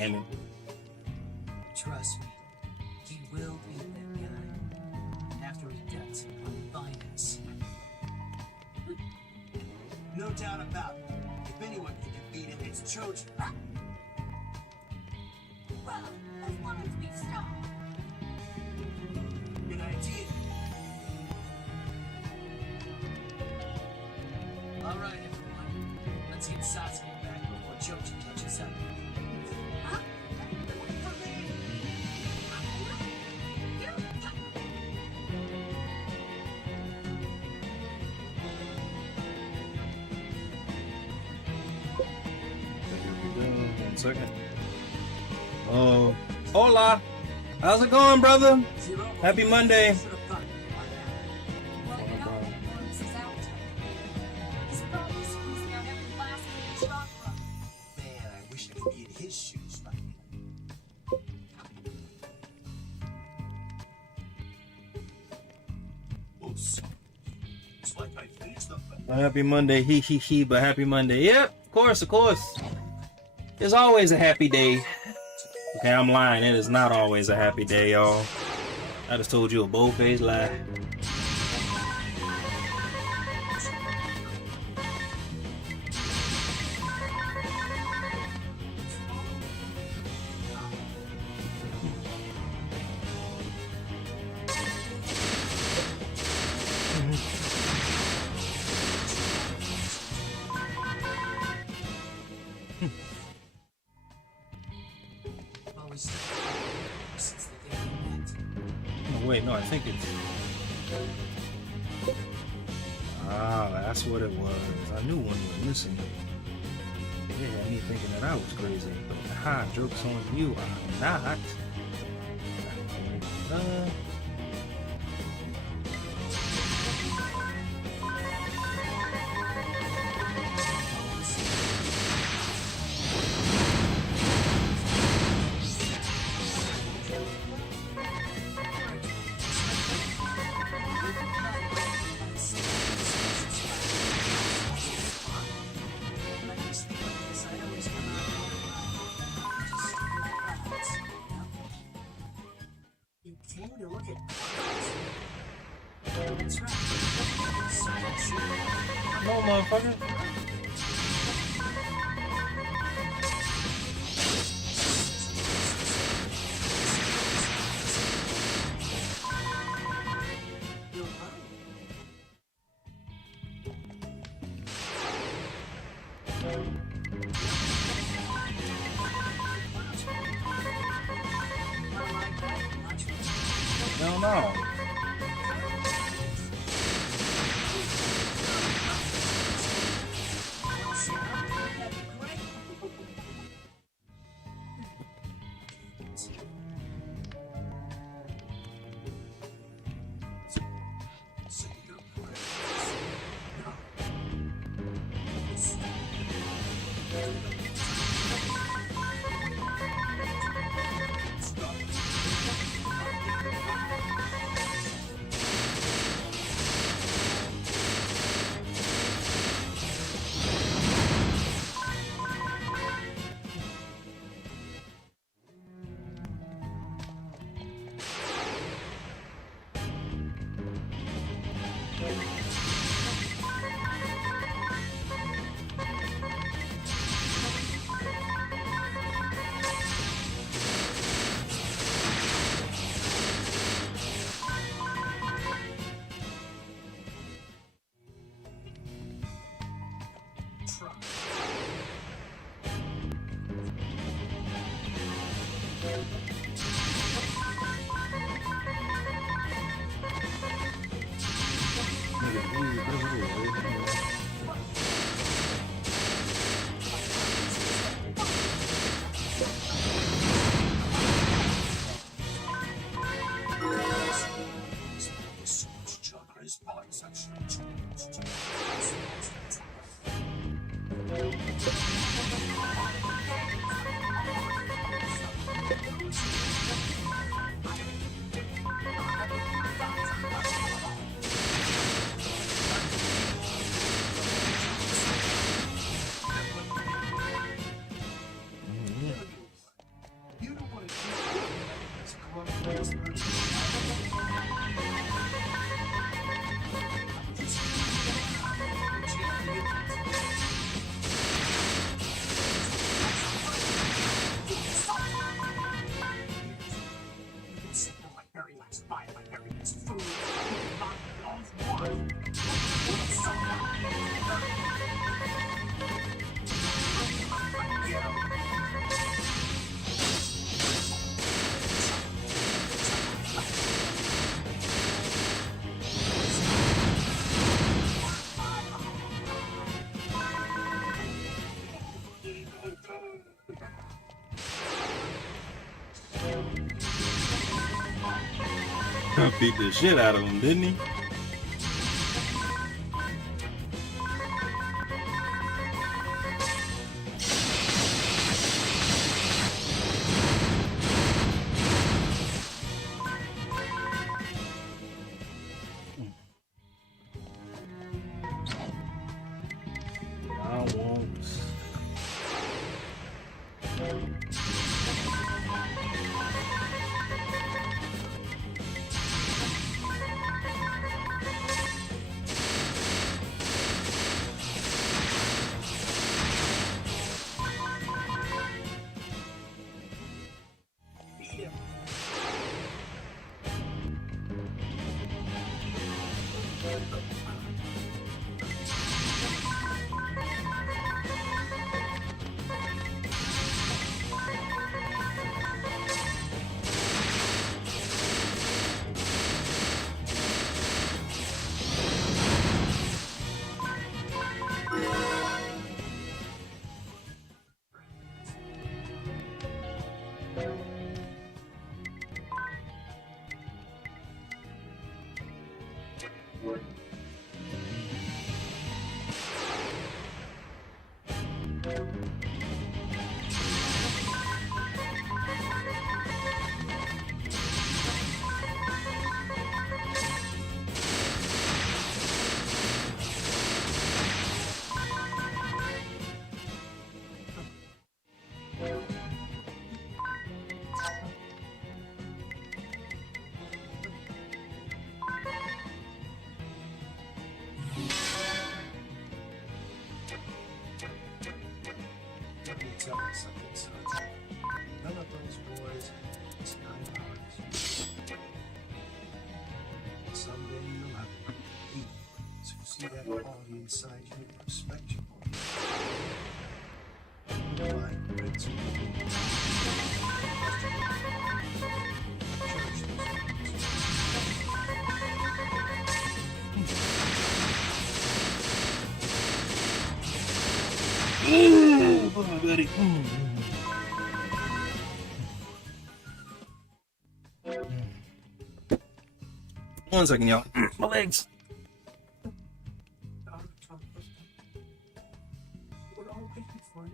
damn it. Trust me, he will beat that guy. And after he does, he'll find us. No doubt about it. If anyone can defeat him, it's Trojan. Well, as long as we stop. Good idea. All right, everyone. Let's get Sasuke back before Choji catches up. Huh? Wait for me. Here we go. 1 second. Oh, hola. How's it going, brother? Happy Monday. Should have gotten it by now. Well, you know, this is out. He's probably squeezing out every last bit of chakra. Man, I wish I could be in his shoes right now. Oops. It's like I finished the Happy Monday, he, but happy Monday. Yep, of course, of course. It's always a happy day. Okay, I'm lying. It is not always a happy day, y'all. I just told you a bold-faced lie. Always since the day we met. Oh, wait, no, I think it's... Ah, that's what it was. I knew one was missing. It had me thinking that I was crazy. But ha, joke's on you. I'm not. You came to look at That's right. No, motherfucker. No, no. Beat the shit out of him, didn't he? I won't. Let me tell you something, son. None of those boys is 9 hours. Someday you'll have to see that quality inside you and respect you. You'll find great to Ooh, buddy. One second, y'all. My legs. We're all waiting for you.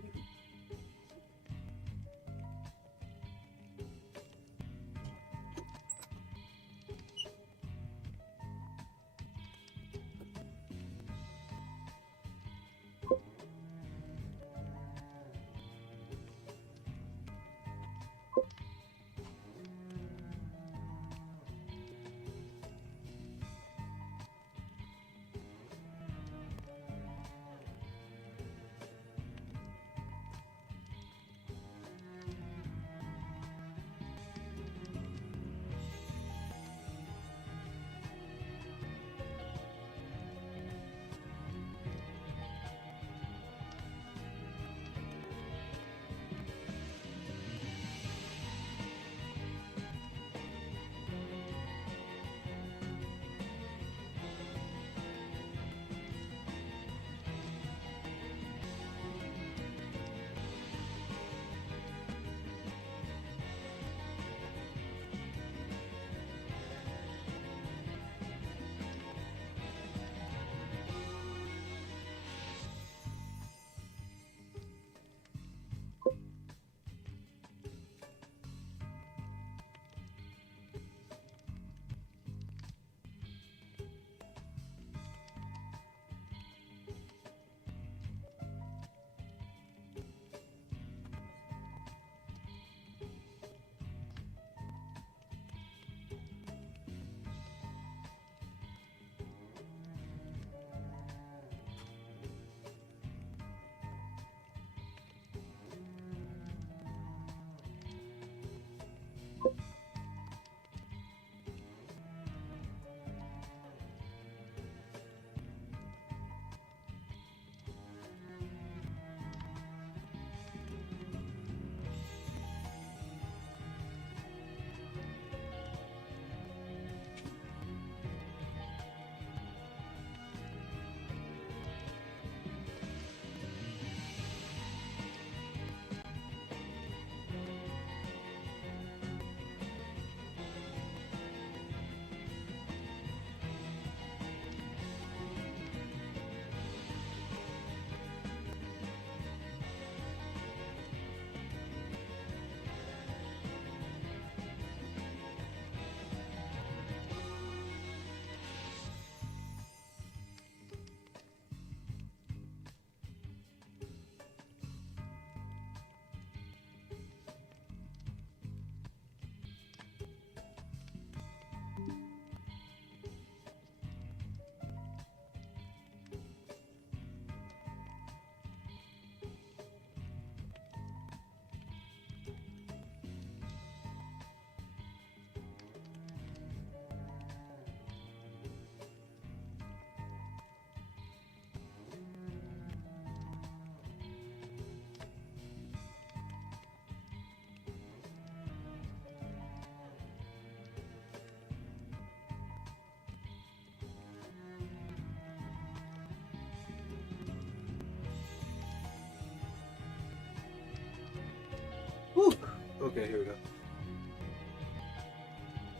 Whew. Okay, here we go.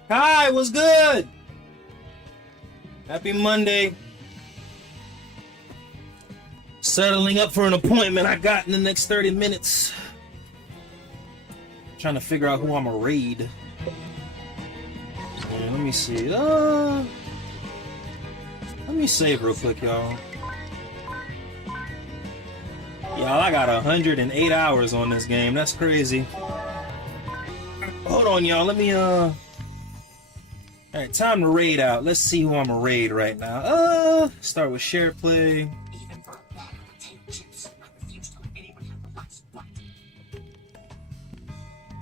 Hi, what's good? Happy Monday. Settling up for an appointment I got in the next 30 minutes. Trying to figure out who I'm gonna raid. Yeah, let me see. Let me save real quick, y'all. Y'all, I got 108 hours on this game. That's crazy. Hold on, y'all. Let me, Alright, time to raid out. Let's see who I'm gonna raid right now. Start with share play. Even for a bag of potato chips, I refuse to let anyone have the last bite.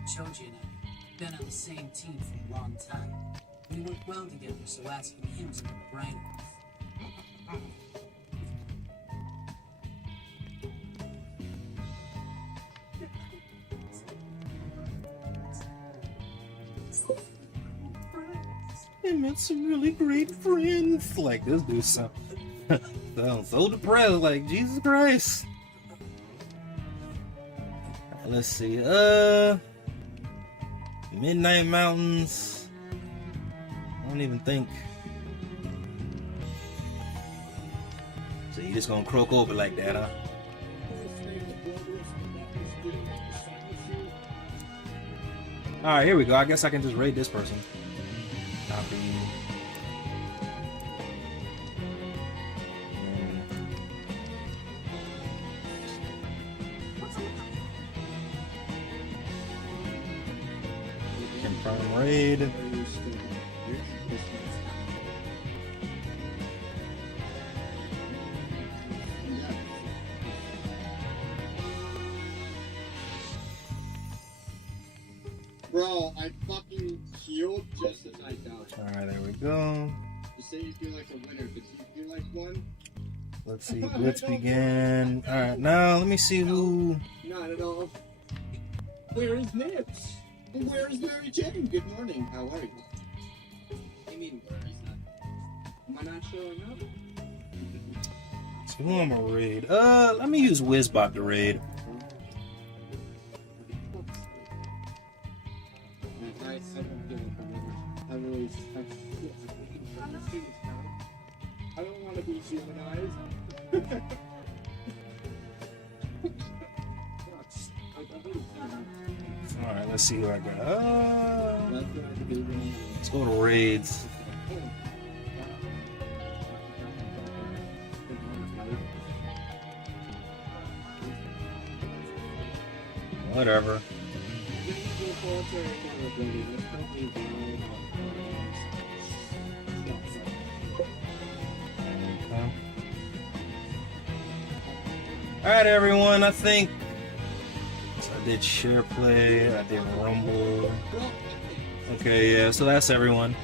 Choji and I have been on the same team for a long time. We work well together, so asking him to put the brain off. I met some really great friends. Like, this dude sounds so depressed. Like, Jesus Christ. Alright, let's see. Midnight Mountains. I don't even think. So you just gonna croak over like that, huh? Alright, here we go. I guess I can just raid this person. Copy. Confirm raid. Bro, I fucking healed just as I died. Alright, there we go. You say you feel like a winner, but you feel like one? Let's see, Blitz began. Alright, now let me see who. Not at all. Where is Nips? Where is Mary Jane? Good morning, how are you? I mean, where is that? Am I not showing up? So who am I gonna raid? Let me use Wizbot to raid. I don't feel like a winner. I really, I don't want to be humanized. Alright, let's see who I got. Let's go to raids. Whatever. Alright, everyone, I think so I did share play, I did Rumble. Okay, yeah, so that's everyone.